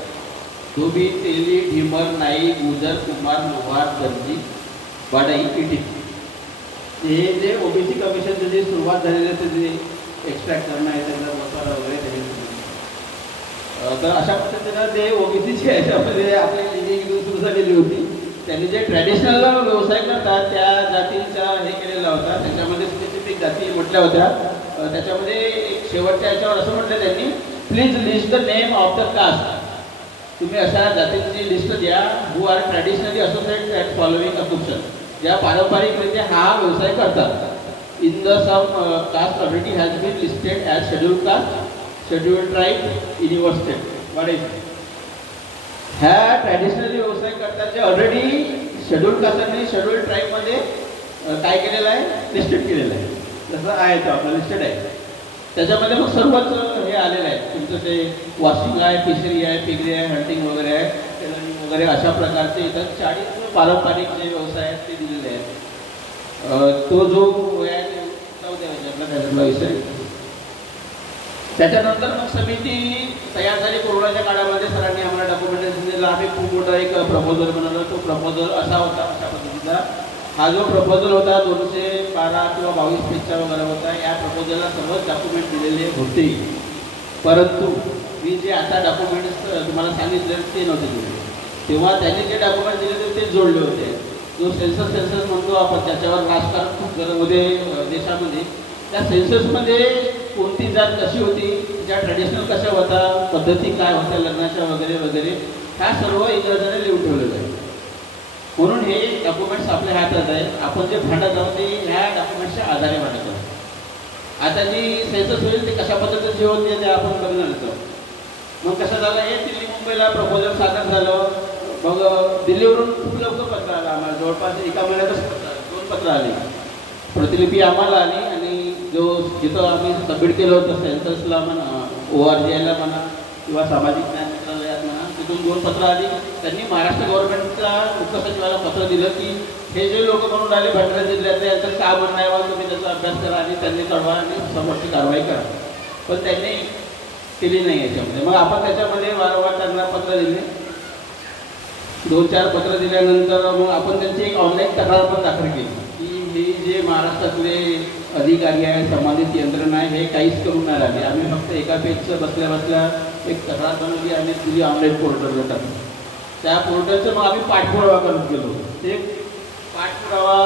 धोबी, तेली, ढिमर, नाई, गुजर, कुमार, लोहार, दर्जी, वाडाई, पिठी, हे जे ओबीसी कमिशनचं जे सुरुवात झालेलं आहे ते जे एक्स्ट्रॅक्ट करणं आहे त्याचा मसाला वगैरे त्याच्यामध्ये. तर अशा पद्धतीनं ते ओबीसीच्या ह्याच्यामध्ये आपली लिडिंग सुरू झालेली होती. त्यांनी जे ट्रॅडिशनल व्यवसाय करतात त्या जातींचा हे केलेला होता. त्याच्यामध्ये स्पेसिफिक जाती म्हटल्या होत्या. त्याच्यामध्ये एक शेवटच्या ह्याच्यावर असं म्हटलं त्यांनी, please list the name of the caste. तुम्ही अशा जातींची लिस्ट द्या who are traditionally associated at following occupation, ज्या पारंपरिकरित्या हा व्यवसाय करतात. In the some caste already has been listed as schedule caste, schedule tribe in your state. वाढायचं ह्या ट्रॅडिशनली व्यवसाय करतात जे ऑलरेडी शेड्यूल कास्ट आणि शेड्यूल ट्राईबमध्ये काय केलेलं आहे, लिस्टेड केलेलं आहे. जसं आहे तो आपलं लिस्टेड आहे. त्याच्यामध्ये मग सर्वच हे आलेलं आहे. तुमचं ते वॉशिंग आहे, फिशरी आहे, पिगरी आहे, हंटिंग वगैरे आहे, टेलरिंग वगैरे, अशा प्रकारचे इथं 40 पारंपरिक जे व्यवसाय आहेत ते दिलेले आहेत. तो जो आपला विषय. त्याच्यानंतर मग समिती तयार झाली कोरोनाच्या काळामध्ये. सरांनी आम्हाला डॉक्युमेंटेशन दिलं. आम्ही खूप मोठा एक प्रपोजल बनवला. तो प्रपोजल असा होता, अशा पद्धतीचा हा जो प्रपोजल होता 212 किंवा 22 पेजचा वगैरे होता. या प्रपोजलला सर्वच डॉक्युमेंट दिलेले होते, परंतु मी जे आता डॉक्युमेंट्स तुम्हाला सांगितले ते नव्हते दिले. तेव्हा त्यांनी जे डॉक्युमेंट दिले होते ते जोडले होते. जो सेन्सस म्हणतो आपण, त्याच्यावर राजकारण खूप गरज होते देशामध्ये. त्या सेन्ससमध्ये कोणती जात कशी होती, ज्या ट्रॅडिशनल कशा होता, पद्धती काय होत्या लग्नाच्या वगैरे वगैरे, ह्या सर्व इंग्रजांनी लिहून ठेवलेलं आहे. म्हणून हे डॉक्युमेंट्स आपल्या हातात आहे. आपण जे भांडत आहोत ते ह्या डॉक्युमेंट्सच्या आधारे भांडत आहोत. आता जी सेन्सस होईल ते कशा पद्धतीची होते ते आपण बघणार आहोत. मग कसं झालं, हे दिल्ली मुंबईला प्रपोजल सादर झालं. मग दिल्लीवरून खूप लवकर पत्र आलं आम्हाला, जवळपास एका महिन्यातच पत्र आलं, 2 पत्र आली. प्रतिलिपी आम्हाला आली आणि जो जिथं आम्ही सबमिट केलं होतं सेन्ससला म्हणा, ORGIला म्हणा किंवा सामाजिक न्याय मंत्रालयात म्हणा, तिथून 2 पत्र आली. त्यांनी महाराष्ट्र गव्हर्नमेंटच्या मुख्य सचिवाला पत्र दिलं की हे जे लोक म्हणून राहिले भंडारा जिल्ह्यातले यांचं का म्हणणं आहे, वा तुम्ही त्याचा अभ्यास करा आणि त्यांनी कळवा आणि समोरची कारवाई करा. पण त्यांनी केली नाही याच्यामध्ये. मग आपण त्याच्यामध्ये वारंवार त्यांना पत्र दिले. 2-4 पत्र दिल्यानंतर मग आपण त्यांची एक ऑनलाईन तक्रार पण दाखल केली की हे जे महाराष्ट्रातले अधिकारी आहे, संबंधित यंत्रणा आहे, हे काहीच करून नाही राहिले. आम्ही फक्त एका पेजचं बसल्या बसल्या एक तक्रार बनवली आणि दिली ऑनलाईन पोर्टलवर टाकली. त्या पोर्टलचं मग आम्ही पाठपुरावा करत गेलो. ते पाठपुरावा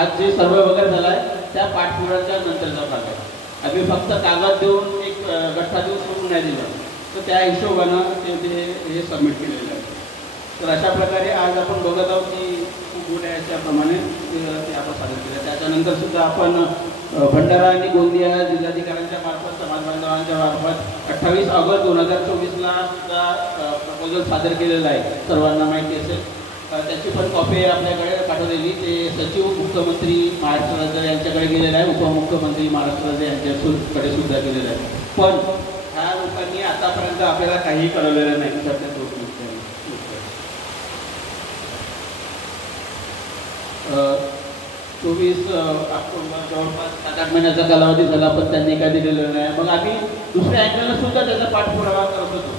आज जे सर्वे वगैरे झाला आहे त्या पाठपुराव्याच्या नंतरचा भाग आहे. आम्ही फक्त कागद देऊन एक गठ्ठा देऊन सोडून नाही दिलं, तर त्या हिशोबानं ते हे सबमिट केलेलं आहे. तर अशा प्रकारे आज आपण बघत आहोत की खूप मोठ्या याच्याप्रमाणे ते आपण सादर केलं. त्याच्यानंतर सुद्धा आपण भंडारा आणि गोंदिया जिल्हाधिकाऱ्यांच्या मार्फत, समाज बांधवांच्या मार्फत 28 ऑगस्ट 2024ला सुद्धा प्रपोजल सादर केलेलं आहे. सर्वांना माहिती असेल. त्याची पण कॉपी आपल्याकडे पाठवलेली. ते सचिव मुख्यमंत्री महाराष्ट्र राज्य यांच्याकडे गेलेलं आहे, उपमुख्यमंत्री महाराष्ट्र राज्य यांच्याकडे सुद्धा गेलेलं आहे. पण ह्या लोकांनी आतापर्यंत आपल्याला काही कळवलेलं नाही. सध्या 24 ऑक्टोबर जवळपास 7-8 महिन्याचा कालावधी झाला, पण त्यांनी काय दिलेलं नाही. मग आम्ही दुसऱ्या अँगलनं सुद्धा त्याचा पाठपुरावा करत होतो.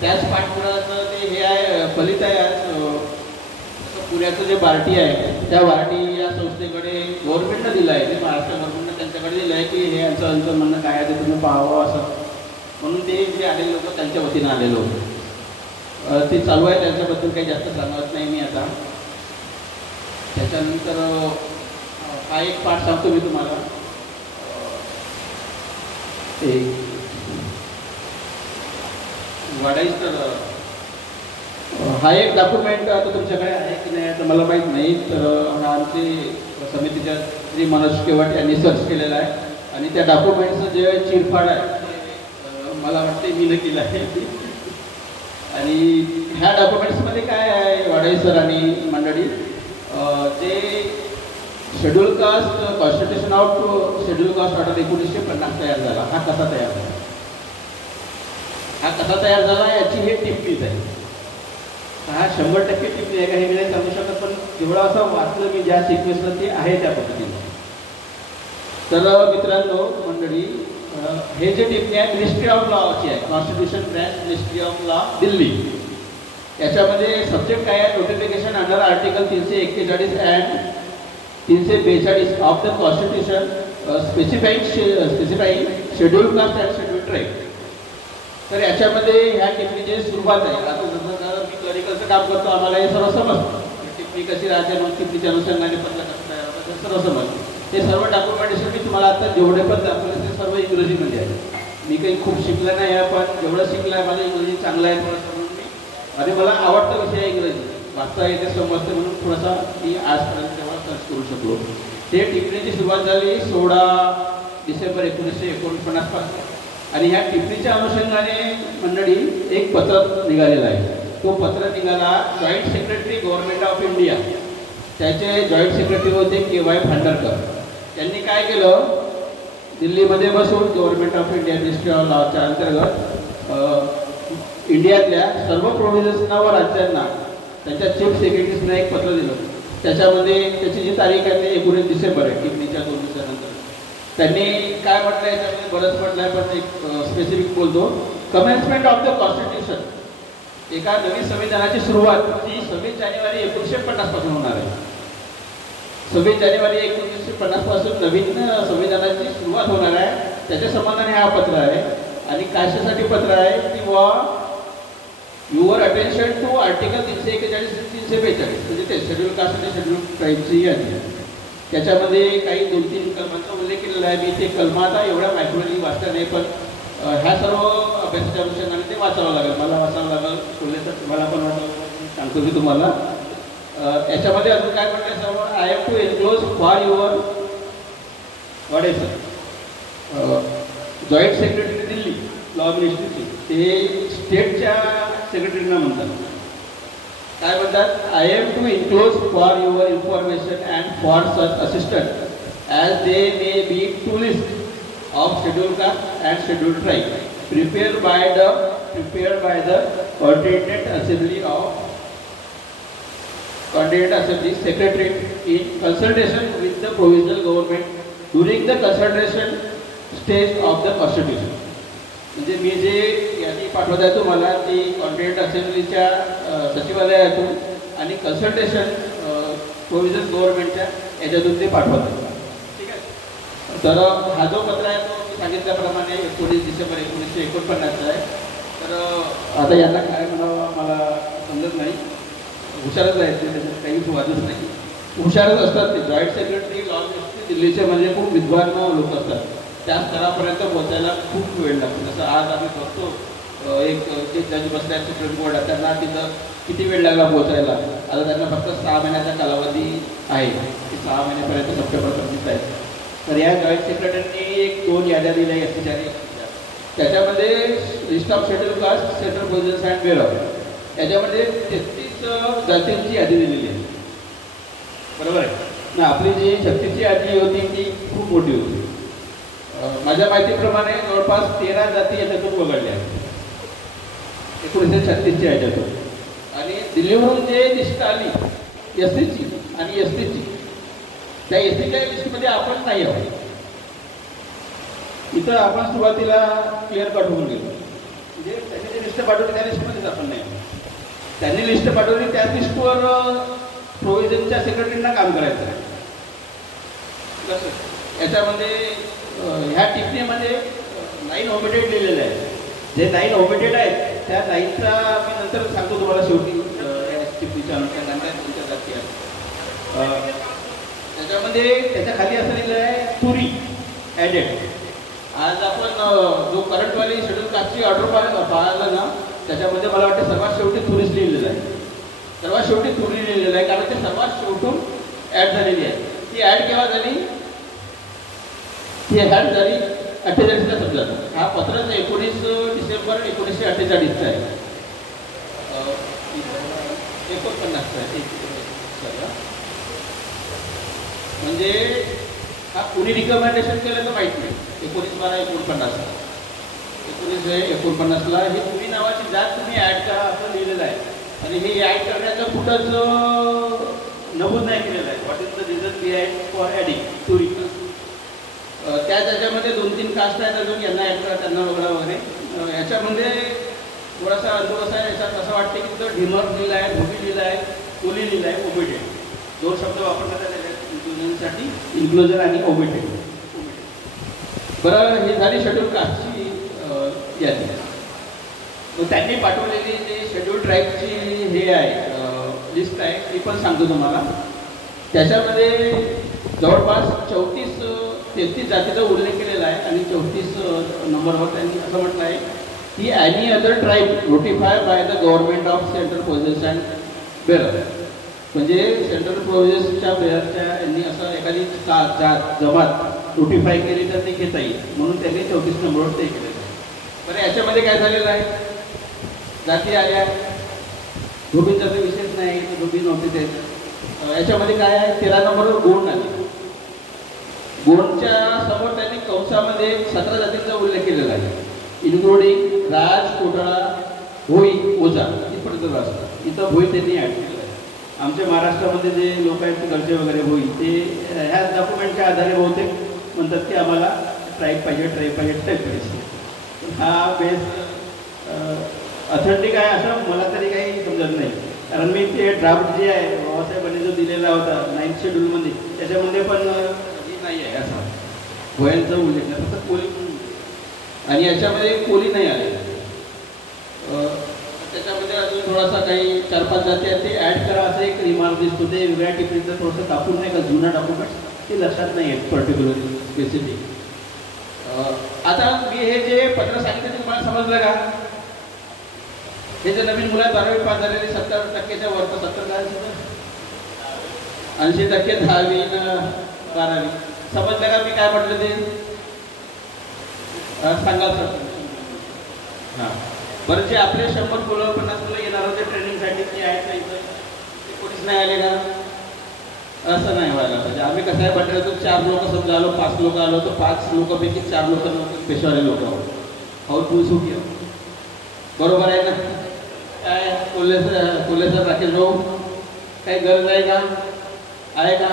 त्याच पाठपुरावाचं ते हे आहे, फलित आहे. आज पुण्याचं जे बार्टी आहे त्या बार्टी या संस्थेकडे गव्हर्नमेंटनं दिलं आहे. ते महाराष्ट्र गव्हर्नमेंटनं त्यांच्याकडे दिलं आहे की हे यांचं म्हणणं काय आहे ते तुम्ही पाहावं असं. म्हणून ते जे आलेले लोक त्यांच्या वतीनं आलेलो होते. ते चालू आहे, त्यांच्याबद्दल काही जास्त सांगत नाही मी आता. त्याच्यानंतर हा एक पाठ सांगतो मी तुम्हाला. वाढायचं हा एक डॉक्युमेंट आता तुमच्याकडे आहे की नाही आता मला माहीत नाही. तर हा आमचे समितीच्या श्री मनोज केवट यांनी सर्च केलेला आहे आणि त्या डॉक्युमेंटचं जे चिरफाड आहे ते मला वाटते मी केलं आहे. आणि ह्या डॉक्युमेंट्समध्ये काय आहे वाडाई सर आणि मंडळी, जे schedule caste constitution of schedule caste order 1950 तयार झाला. हा कसा तयार झाला, हा कसा तयार झाला याची हे टिप्पणीच आहे. हा 100% टिप्पणी आहे का हे मी नाही सांगू शकत, पण जेवढं असं वाचलं मी ज्या सिक्वेन्सला ते आहे त्या पद्धतीने. तर मित्रांनो मंडळी, हे जे टिप्पणी आहे मिनिस्ट्री ऑफ लॉची आहे, constitution branch ministry of law Delhi. याच्यामध्ये सब्जेक्ट काय आहे, notification under article 341 and 342 of the constitution specifying schedule caste and schedule tribe. तर याच्यामध्ये ह्या टिप्पणीची सुरुवात आहे. आता जसं मी क्लरिकलचं काम करतो, आम्हाला हे सर्व समजतं. टिप्पणी कशी राहते, मग टिप्पणीच्या अनुषंगाने पत्र कसं तयार होतं हे सर्व समजतं. हे सर्व डॉक्युमेंटेशन मी तुम्हाला आता जेवढे पण दाखवले ते सर्व इंग्रजीमध्ये आहे. मी काही खूप शिकलं नाही आहे, पण जेवढं शिकलं आहे माझं इंग्रजी चांगलं आहे थोडंसं म्हणून मी, आणि मला आवडता विषय इंग्रजी, वाचता येते समजते म्हणून थोडासा मी आजपर्यंत तेव्हा सर्च करू शकलो. ते टिप्पणीची सुरुवात झाली 16 डिसेंबर 1949 पासून. आणि ह्या टिप्पणीच्या अनुषंगाने मंडळी एक पत्र निघालेलं आहे. तो पत्र निघाला joint secretary government of India, त्याचे जॉईंट सेक्रेटरी होते KY भांडारकर. त्यांनी काय केलं, दिल्लीमध्ये बसून government of India ministry of लॉच्या अंतर्गत इंडियातल्या सर्व प्रोव्हिजन्सना व राज्यांना त्यांच्या चीफ सेक्रेटरीजना एक पत्र दिलं. त्याच्यामध्ये त्याची जी तारीख आहे ते 19 डिसेंबर आहे, टिप्पणीच्या 2 दिवसानंतर. त्यांनी काय म्हटलं आहे, त्यामध्ये बरंच म्हटलं आहे, पण एक स्पेसिफिक बोलतो. कमेन्समेंट ऑफ द कॉन्स्टिट्यूशन, एका नवीन संविधानाची सुरुवात ही 26 जानेवारी 1950 पासून होणार आहे. 26 जानेवारी 1950 पासून नवीन संविधानाची सुरुवात होणार आहे. त्याच्या संबंधाने हा पत्र आहे. आणि कशासाठी पत्र आहे किंवा युअर अटेन्शन टू आर्टिकल 341 342, म्हणजे ते शेड्यूल कास्ट आणि शेड्यूल ट्राईबची यादी. त्याच्यामध्ये काही 2-3 कलमांचा उल्लेख केलेला आहे. मी ते कलमा आता एवढ्या मायक्रोली वाचल्या नाही, पण ह्या सर्व अभ्यासाच्या अनुषंगाने ते वाचावं लागेल, मला वाचावं लागेल. बोलले तर तुम्हाला पण वाचावं, सांगतो मी तुम्हाला. याच्यामध्ये अजून काय म्हटलं सर्व I am to enclose for your what is joint secretary Delhi law मिनिस्ट्रीची ते स्टेटच्या सेक्रेटरीना म्हणतात. काय म्हणतात I am to enclose for your information and for such assistant as they may be to list of schedule caste and schedule tribe prepared by the Continental Assembly Secretariat in consultation with the provisional government during the consultation stage of the Constitution. म्हणजे मी जे यादी पाठवत आहे तुम्हाला ती continental असेंब्लीच्या सचिवालयातून आणि consultation provision गव्हर्नमेंटच्या याच्यातून ते पाठवत आहे. ठीक आहे. तर हा जो पत्र आहे तो मी सांगितल्याप्रमाणे 19 डिसेंबर 1949 आहे. तर आता यांना काय म्हणावं मला समजत नाही. हुशारच आहेत ते, त्याच्यात काही वादच नाही. हुशारच असतात ते. जॉईंट सेक्रेटरी लॉ मिनिस्ट्री दिल्लीचे म्हणजे खूप विद्वान लोक असतात. त्या स्तरापर्यंत पोहोचायला खूप वेळ लागतो. जसं आज आम्ही बघतो एक जे जज बसल्या सुप्रीम कोर्टात त्यांना तिथं किती वेळ लागला पोहोचायला. आता त्यांना फक्त 6 महिन्याचा कालावधी आहे. की 6 महिन्यापर्यंत सप्टेंबरपर्यंत आहे. तर या जॉईंट सेक्रेटरीनी 1-2 याद्या दिल्या एससीच्या. त्याच्यामध्ये list of schedule caste central provisions and bureau याच्यामध्ये 33 जातींची यादी दिलेली आहे. बरोबर आहे ना. आपली जी 36ची यादी होती ती खूप मोठी होती. माझ्या माहितीप्रमाणे जवळपास 13 जाती याच्यातून वगळल्या 1936च्या याच्यातून. आणि दिल्लीवरून जे लिस्ट आली एससीची आणि एसटीची, त्या एसटीच्या लिस्टमध्ये आपण नाही आहोत. इथं आपण सुरुवातीला क्लिअर कट होऊन गेलो. म्हणजे त्यांनी जे लिस्ट पाठवली त्या लिस्टमध्येच आपण नाही आहोत. त्यांनी लिस्ट पाठवली त्या लिस्टवर प्रोव्हिजनच्या सेक्रेटरींना काम करायचं आहे. कसं याच्यामध्ये ह्या टिप्पणीमध्ये 9 ओमिटेड लिहिलेलं आहे. जे 9 ओमिटेड आहेत त्या 9चा मी नंतर सांगतो तुम्हाला शेवटी टिप्पणीच्या अनुषंगाने तुमच्या जाती आहेत. त्याच्यामध्ये त्याच्या खाली असं लिहिलं आहे तुरी ॲडेड. आज आपण जो करंटवाली शेड्यूल कास्टची ऑर्डर पाहिलं ना त्याच्यामध्ये मला वाटतं सर्वात शेवटी तुरीच लिहिलेलं आहे. सर्वात शेवटी तुरी लिहिलेलं आहे कारण ते सर्वात शेवटून ॲड झालेली आहे. ती ॲड केव्हा झाली? ती ॲड झाली 48ला समजा. हा पत्रच 19 डिसेंबर 1948चा आहे. 49चा आहे. म्हणजे हा कुणी रिकमेंडेशन केलं तर माहीत नाही. 19/12/49 1949ला हे तुरी नावाची जात तुम्ही ॲड करा असं लिहिलेलं आहे. आणि हे ॲड करण्याचं कुठंच नमूद नाही केलेलं आहे. What is the reason behind for adding तुरी. त्याच्यामध्ये 2-3 कास्ट आहेत अजून यांना ॲड करा त्यांना वगैरे. याच्यामध्ये थोडासा अनुभव असा आहे. याच्यात असं वाटते की तो ढिमर लिहिला आहे, धोबी लिहिला आहे, कोली लिहिला आहे, ओमिटेड. 2 शब्द वापरण्यात आलेले आहेत इन्क्लुजनसाठी, इन्क्लुजन आणि ओमिटेड. बरं हे झाली शेड्यूल कास्टची यादी. मग त्यांनी पाठवलेली जे शेड्यूल ट्राईबची हे आहे लिस्ट आहे ती पण सांगतो तुम्हाला. त्याच्यामध्ये जवळपास 33 जातीचा उल्लेख केलेला आहे. आणि 34 नंबरवर त्यांनी असं म्हटलं आहे की any other tribe notify by the government of central provisions and Berar. म्हणजे सेंट्रल प्रोव्हिजन्सच्या ब्युरोच्या यांनी असं एखादी जात जमात नोटिफाय केली तर ते घेता येईल म्हणून त्यांनी 34 नंबरवर ते केलेलं आहे. बरं याच्यामध्ये काय झालेलं आहे? जाती आल्या. धोबींचा तर विशेष नाही, धोबी नव्हते ते. याच्यामध्ये काय आहे? 13 नंबरवर गोंड आले. गोंडच्या समोर त्यांनी कंसामध्ये 17 जातींचा उल्लेख केलेला आहे. इन्क्लुडिंग राज, कोटाळा, भोई, ओझा इथपर्यंत असतात. इथं भोई त्यांनी ॲड केलेलं आहे. आमच्या महाराष्ट्रामध्ये जे लोक आहेत तिकडचे वगैरे भोई ते ह्या डॉक्युमेंटच्या आधारे बहुतेक म्हणतात की आम्हाला ट्राईब पाहिजे. हा बेस ऑथेंटिक आहे असं मला तरी काही समजत नाही. कारण मी ते ड्राफ्ट जे आहे बाबासाहेबांनी जो दिलेला होता 9th शेड्यूलमध्ये त्याच्यामध्ये पण नाही आहे असा भोयांचा उल्लेख नाही. फक्त कोली आणि याच्यामध्ये कोली नाही आले. त्याच्यामध्ये अजून थोडासा काही 4-5 जाती आहेत ते ॲड करा असं एक रिमार्क दिसतो. ते वेगळ्या टिप्पणीचं थोडंसं कापून नाही का जुना डॉक्युमेंट्स ते लक्षात नाही आहेत पर्टिक्युलरली स्पेसिफिक. आता मी हे जे पत्र सांगितलं ते तुम्हाला समजलं का? हे जे नवीन मुलं 12वी पास झालेले 70% वरचं 70 80% 10वी न 12वी. समजलं का मी काय म्हटलं ते? सांगाल सर. हां, बरं. जे आपले 100 मुलं 50 मुलं येणार होते ट्रेनिंगसाठी ते आहेत का इथं? ते कोणीच नाही आले का? असं नाही व्हायला पाहिजे. आम्ही कसं आहे म्हटलं तर 4 लोक समजा आलो, 5 लोक आलो तर 5 लोकांपैकी 4 लोक पेशवाले लोक आहोत. हाऊसफुल सुटी बरोबर आहे ना? काय कोल्हेसर राकेश भाऊ, काही गरज आहे का? आहे का?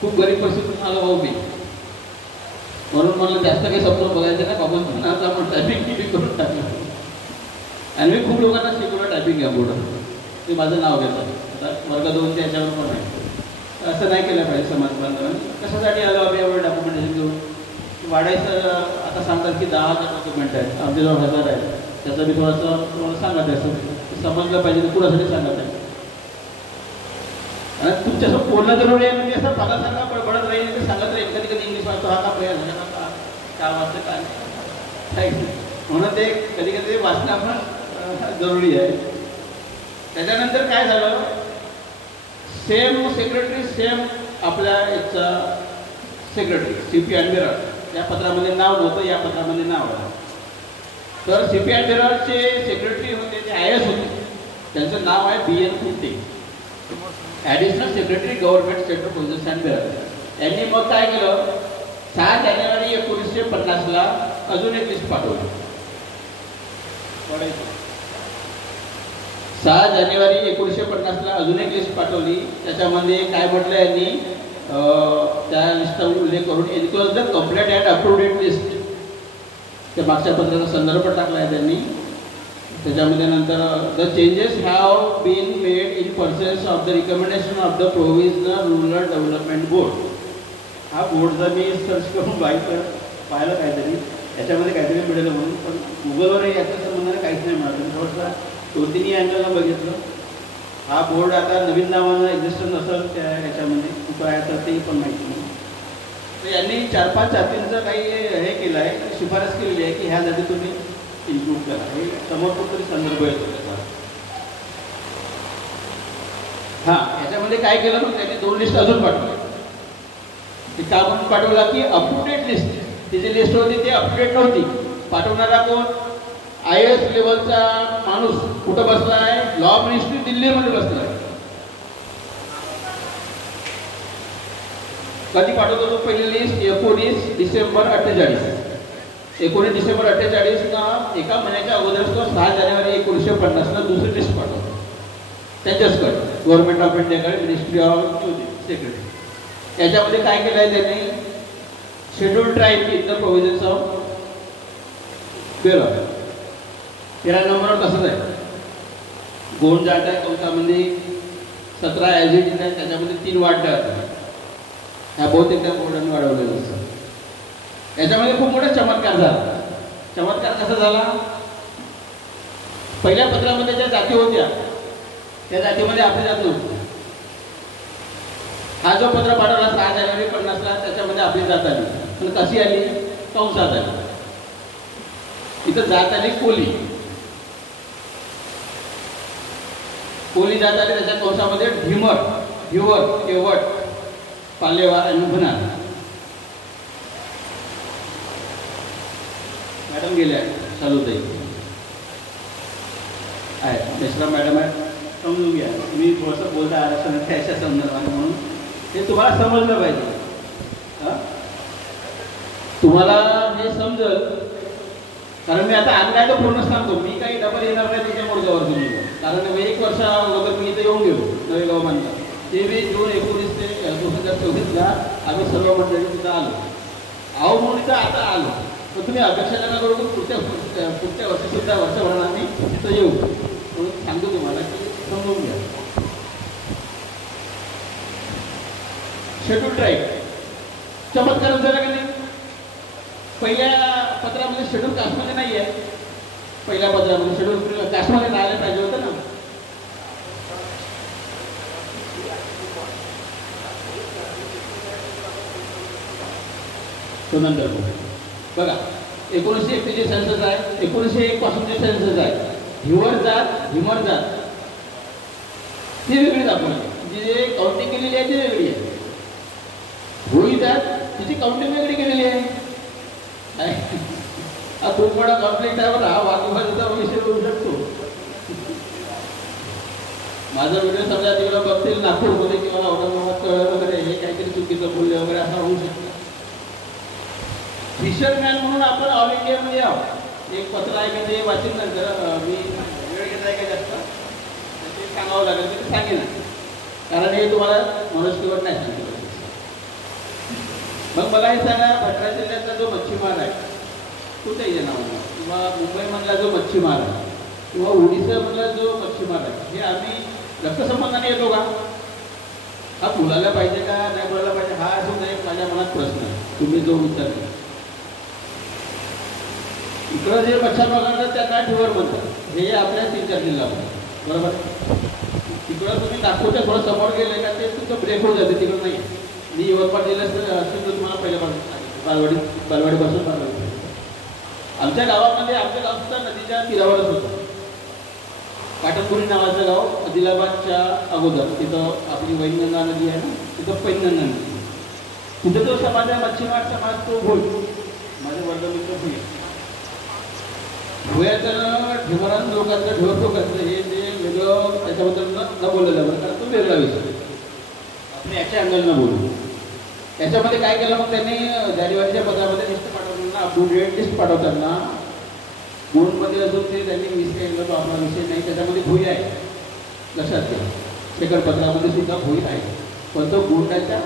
खूप गरीब परिस्थितीतून आलो भाऊ मी, म्हणून म्हणलं जास्त काही समजून बघायचं ना बाबा. आता आपण टायपिंग करून टाकलं आणि मी खूप लोकांना शिकवलं टायपिंग घ्या बोर्ड. ते माझं नाव घेतात. आता वर्ग 2 त्याच्यावर पण आहे. असं नाही केलं पाहिजे समाज बांधवांनी. कशासाठी आलो आम्ही एवढं डॉक्युमेंटेशन घेऊन? वाढायचं आता सांगतात की 10,000 डॉक्युमेंट आहेत, आमच्याजवळ 1000 आहेत. त्याचं मी थोडंसं तुम्हाला सांगत आहे. असं समजलं पाहिजे तर कुणासाठी सांगत आहे. आणि तुमच्यासोबत बोलणं जरुरी आहे. म्हणजे असं फलासारखा बडबडत राहील ते सांगत राहील. कधी कधी इंग्लिश वाचतो, हा का प्रयास झाला का, काय वाचतं काय, म्हणून ते कधी कधी वाचणं पण जरुरी आहे. त्याच्यानंतर काय झालं, सेम सेक्रेटरी सेम आपल्या याचा सेक्रेटरी CP ॲडमिरल, या पत्रामध्ये नाव नव्हतं, या पत्रामध्ये नाव आलं. तर CP ॲडमिरलचे सेक्रेटरी होते ते IAS होते. त्यांचं नाव आहे BN Kunte, additional secretary government central police admiral. यांनी मग काय केलं, 6 जानेवारी 1950ला अजून एक लिस्ट पाठवली. 6 जानेवारी 1950ला अजून एक लिस्ट पाठवली. त्याच्यामध्ये काय म्हटलं यांनी, त्या लिस्टचा उल्लेख करून enclose the complete and up to date list, त्या मागच्या पत्राचा संदर्भ टाकला आहे त्यांनी. त्याच्यामध्ये नंतर the changes have been made in pursuance of the recommendation of the provisional rural development board. हा बोर्डचा मी सर्च करून पाहिलं काहीतरी, याच्यामध्ये काहीतरी मिळेल म्हणून, पण गुगलवर याच्या संबंधाने काहीच नाही मिळालं. थोडंसं 2-3 अँगलला बघितलं. हा बोर्ड आता नवीन नावानं एक्झिस्टन्स असेल त्या याच्यामध्ये काय तर ते पण माहिती नाही. तर यांनी 4-5 जातींचं काही हे केलं आहे, शिफारस केलेली आहे की ह्या जाती तुम्ही इन्क्लूड करा. हे समोर कुठतरी संदर्भ येतो त्याचा. हां, याच्यामध्ये काय केलं मग त्यांनी 2 लिस्ट अजून पाठवल्या. ते का म्हणून पाठवला की अप टू डेट लिस्ट. ती जी लिस्ट होती ती अप टू डेट नव्हती. पाठवणारा कोण? IAS लेवलचा माणूस. कुठं बसला आहे? लॉ मिनिस्ट्री दिल्लीमध्ये बसला आहे. कधी पाठवतो तो पहिली लिस्ट? 19 डिसेंबर 48. 19 डिसेंबर 48ला एका महिन्याच्या अगोदरच तो 6 जानेवारी 1950ला दुसरी लिस्ट पाठवतो त्यांच्याचकडे, गव्हर्नमेंट ऑफ इंडियाकडे, मिनिस्ट्री ऑफ सेक्रेटरी. याच्यामध्ये काय केलं आहे त्यांनी? Schedule tribe in the provisions of 13 नंबरवर तसंच आहे. गोंड जात आहे कंसामध्ये 17 ॲज इट इज आहे. त्याच्यामध्ये 3 वाढल्या. ह्या बहुतेक त्या बोर्डाने वाढवलेलं असतं. याच्यामध्ये खूप मोठा चमत्कार झाला. चमत्कार कसा झाला? पहिल्या पत्रामध्ये ज्या जाती होत्या त्या जातीमध्ये आपली जात नव्हती. हा जो पत्र पाठवला 6 जानेवारी 50ला त्याच्यामध्ये आपली जात आली. पण कशी आली? कंसात आली. इथं जात आली कोली. कोली जात आली. त्याच्या कंसामध्ये ढिमर, ढिवर, केवट, पालेवार आणि भुनार. मॅडम गेल्या चालूताई आहे, मिश्रा मॅडम आहे. समजून घ्या. मी थोडंसं बोलता आरक्षण त्याच्या संदर्भाने, म्हणून हे तुम्हाला समजलं पाहिजे. तुम्हाला हे समजल, कारण मी आता आणलाय तर पूर्ण सांगतो. मी काही डबल येणार नाही त्याच्या मुर्गावर तुम्ही, कारण 1 वर्ष अगोदर मी इथं येऊन गेलो नवेगाव बांधला. 23 जून 19 ते 2024ला आम्ही सर्व मंडळी तिथं आलो. आहो म्हणून इथं आता आलो. तर तुम्ही अपेक्षा नका करू की पुढच्या वर्षीसुद्धा वर्षभरात आम्ही तिथं येऊ. म्हणून सांगतो तुम्हाला की समजून घ्या. शेड्यूल ट्राईब चमत्कार झाला की नाही? पहिल्या पत्रामध्ये शेड्यूल कास्टमध्ये नाही आहे. पहिल्या पत्रामध्ये शेड्यूल कास्टमध्ये राहायला पाहिजे होतं ना. तो नंतर बघा 1931 ची सेन्सस आहे. 1901 पासून जे सेन्सस आहे. ढिवर जात, ढिमर जात ती वेगळी दाखवली. तिची जे काउंटिंग केलेली आहे ती वेगळी आहे. होळी त्यात तिची काउंटिंग वेगळी केलेली आहे. हा खूप मोठा कॉन्फ्लिक्ट आहे बरं. हा वादविवादाचा विषय होऊ शकतो. माझा व्हिडिओ समजा तिकडं बघतील नागपूरमध्ये किंवा औरंगाबाद कळलं वगैरे हे काहीतरी चुकीचं बोलले वगैरे असं होऊ शकतं. फिशरमॅन म्हणून आपण ऑल इंडियामध्ये आहोत. एक पत्र आहे की ते वाचीन नंतर मी वेळ घेत आहे का जास्त ते सांगावं लागेल ते सांगेन, कारण हे तुम्हाला मनोष्कीवर नाही सांगितलं. मग मला हे सांगा, भंडारा जिल्ह्यातला जो मच्छीमार आहे कुठेही नावानं, किंवा मुंबईमधला जो मच्छीमार आहे किंवा ओडिसामधला जो मच्छीमार आहे, हे आम्ही रक्तसंबंधाने येतो का? हा बोलायला पाहिजे का नाही बोलायला पाहिजे, हा सुद्धा एक माझ्या मनात प्रश्न आहे. तुम्ही जो विचारला इकडं जे मच्छीमार करतात त्यांना ठिवर म्हणतात, हे आपल्या 3-4 जिल्ह्यामध्ये बरोबर. तिकडं तुम्ही नागपूरच्या थोडं समोर गेले का ते तुमचं ब्रेक होत जाते, तिकडं नाही. मी यवतमाळ जिल्ह्यात असेल तर तुम्हाला पहिल्यापासून सांगितलं, बालवाडीपासून बालवाडी. आमच्या गावामध्ये आमचं गाव सुद्धा नदीच्या तीरावरच होतं. काटनपुरी नावाचं गाव आदिलाबादच्या अगोदर, तिथं आपली वैनगंगा नदी आहे ना, तिथं पैनगंगा नदी, तिथं जो समाज आहे मच्छीमार समाज तो भोई, माझ्या वर्गमित्र भुई. भुयाचं ढिमरान लोकांचं ढोर लोकांचं हे जे वेगळं त्याच्याबद्दल न बोललं जातं, कारण तो वेगळा विषय. आपण याच्या अँगलनं बोलू. याच्यामध्ये काय केलं मग त्यांनी जानेवारीच्या पत्रामध्ये लिस्ट पाठवताना, अपडेट लिस्ट पाठवताना बोर्डमध्ये अजून ते त्यांनी विषय केला, तो आपला विषय नाही, त्याच्यामध्ये भुई आहे लक्षात घ्या. शेकडपत्रामध्ये सुद्धा भुई आहे, पण तो बोर्डाच्या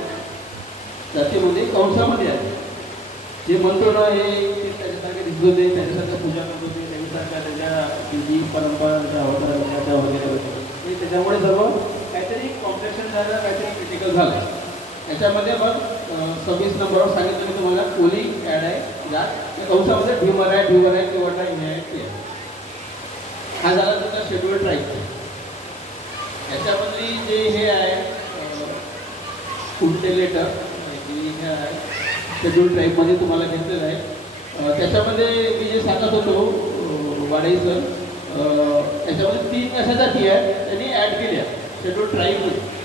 जातीमध्ये कंसामध्ये आहे. जे म्हणतो ना हे त्याच्यासारखे दिसत होते, त्याच्यासारखं पूजा करत होते, त्याच्यासारख्या त्याच्या जी परंपरा त्या वगैरे ते त्याच्यामुळे सर्व काहीतरी कॉम्प्लेक्शन झालं, काहीतरी क्रिटिकल झालं. त्याच्यामध्ये मग 26 नंबरवर सांगितलं मी तुम्हाला कोली ॲड आहे, ज्यात कंसामध्ये ढिमर आहे, ढिवर आहे, किंवा हे आहे ते. हा झाला तुमचा शेड्यूल ट्राईब. याच्यामधली जे हे आहे कुठले लेटर हे आहे शेड्यूल ट्राईबमध्ये तुम्हाला घेतलेलं आहे. त्याच्यामध्ये मी जे सांगत होतो वाडे सर, त्याच्यामध्ये 3 अशा जाती आहेत त्यांनी ॲड केल्या शेड्यूल ट्राईबमध्ये.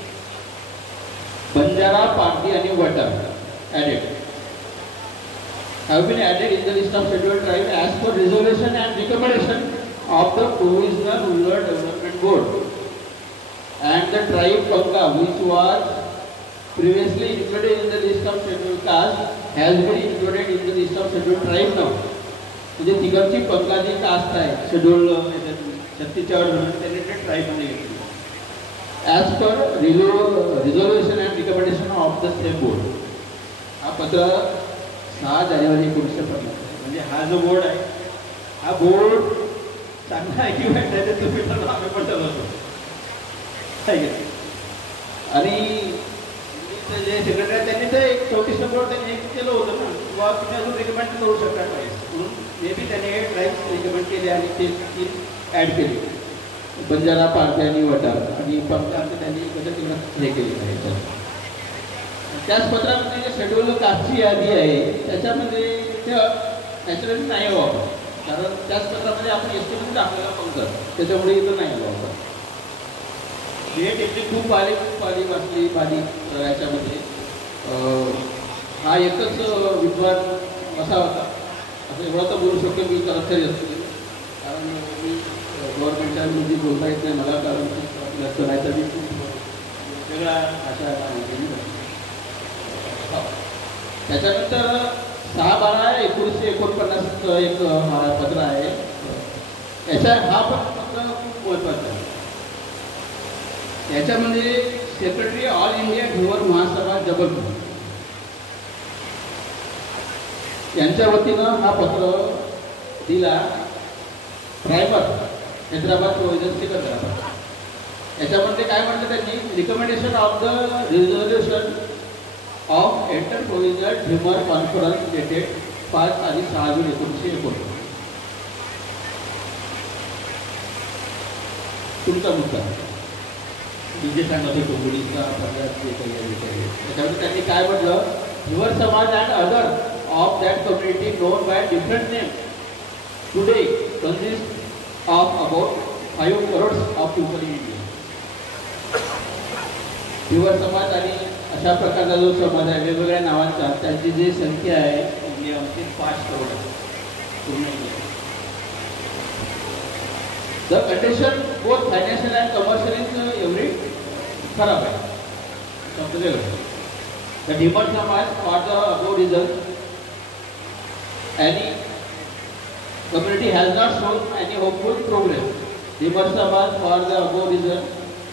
बंजारा, पारधी आणि वटा added have been added in the list of scheduled tribe as per resolution and recommendation of the Provisional Rural Development Board, and the tribe Panga, which was previously included in the list of scheduled caste, has been included in the list of scheduled tribe now. म्हणजे तिकडची पंगा जी caste आहे schedule 36 त्यांनी ते ट्राईबमध्ये घेतली as per resolution and recommendation of the same board. हा पत्र 6 जानेवारी 1950. म्हणजे हा जो बोर्ड आहे, हा बोर्ड चांगला आहे की वाईट आहे ते तुम्ही पण आम्ही पण ठरवतो. आणि जे सेक्रेटरी आहे त्यांनी ते 34 नंबर त्यांनी एक केलं होतं ना, किंवा तुम्ही अजून रिकमेंड करू शकता पाहिजे म्हणून मे बी त्याने ट्राईब्स रिकमेंड केले आणि ते 3 ॲड केले, बंजारा, पारधी आणि वटार. आणि पंचांचं त्यांनी इकडं तिकडं हे केलेलं आहे. त्याच पत्रामध्ये जे शेड्यूल कास्टची यादी आहे त्याच्यामध्ये ते नॅचरली नाही व्हावं, कारण त्याच पत्रामध्ये आपण एस्टिमेट दाखवायला पंकज, त्याच्यामुळे इथं नाही व्हावं. हे टेक्निक खूप आली वाचली पाली याच्यामध्ये. हा एकच विद्वान असा होता, असं एवढा तर बोलू शकतो मी खरी असते, कारण मी गव्हर्नमेंटच्या विरोधी बोलता येत नाही मला, कारण जास्त नाही तर मी खूप वेगळ्या भाषा त्याच्यानंतर 6/12/1949 एक पत्र आहे. हा पण पत्र खूप महत्त्वाचं आहे. याच्यामध्ये सेक्रेटरी ऑल इंडिया ढिवर महासभा जबलपूर यांच्या वतीनं हा पत्र दिला ट्रायबल हैदराबाद प्रोव्हिजन सिकंदराबाद. याच्यामध्ये काय म्हटलं त्यांनी, recommendation of the resolution of inter provisional Dhimar conference dated 5 आणि 6 जून 1949. तुमचा मुद्दा जे सांगत होतो मुलीचा त्याच्यामध्ये त्यांनी काय म्हटलं, Dhiwar samaj and other of that community known by different name today consist of about 5 crores of people in India. Bhiwar समाज आणि अशा प्रकारचा जो समाज आहे वेगवेगळ्या नावांचा त्यांची जी संख्या आहे इंडियामध्ये 5 करोड आहे पूर्ण India. The condition both financial and commercial is एवढी खराब आहे. समजलं द भिवर समाज for the above reason any community has not shown any hopeful progress. भिवर समाज for the above reason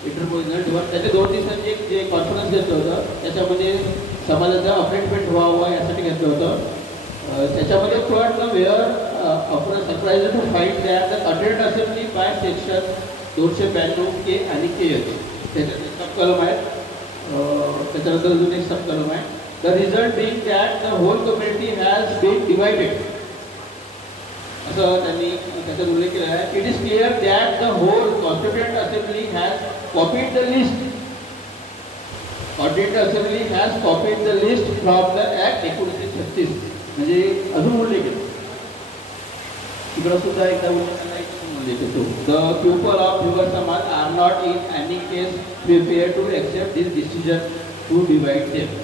त्याचे 2 दिवसांचे जे कॉन्फरन्स घेतलं होतं त्याच्यामध्ये समाजाचा अपडेटमेंट व्हावं यासाठी घेतलं होतं. त्याच्यामध्ये पण वेअर आपण surprise to fight that the content assembly by section 292 के आणि के होते त्याच्यात सब कलम आहेत. त्याच्यानंतर अजून एक सब कलम आहे. The result being that the whole community has been divided. असं त्यांनी त्याच्यात उल्लेख केला आहे. It is clear that the whole Constituent Assembly has copied the list. Constituent Assembly has copied the list from the Act 1936. म्हणजे अजून उल्लेख आहे. इकडं सुद्धा एकदा उल्लेख येतो. The people of भिवर समाज are not in any case prepared to accept this decision to divide them.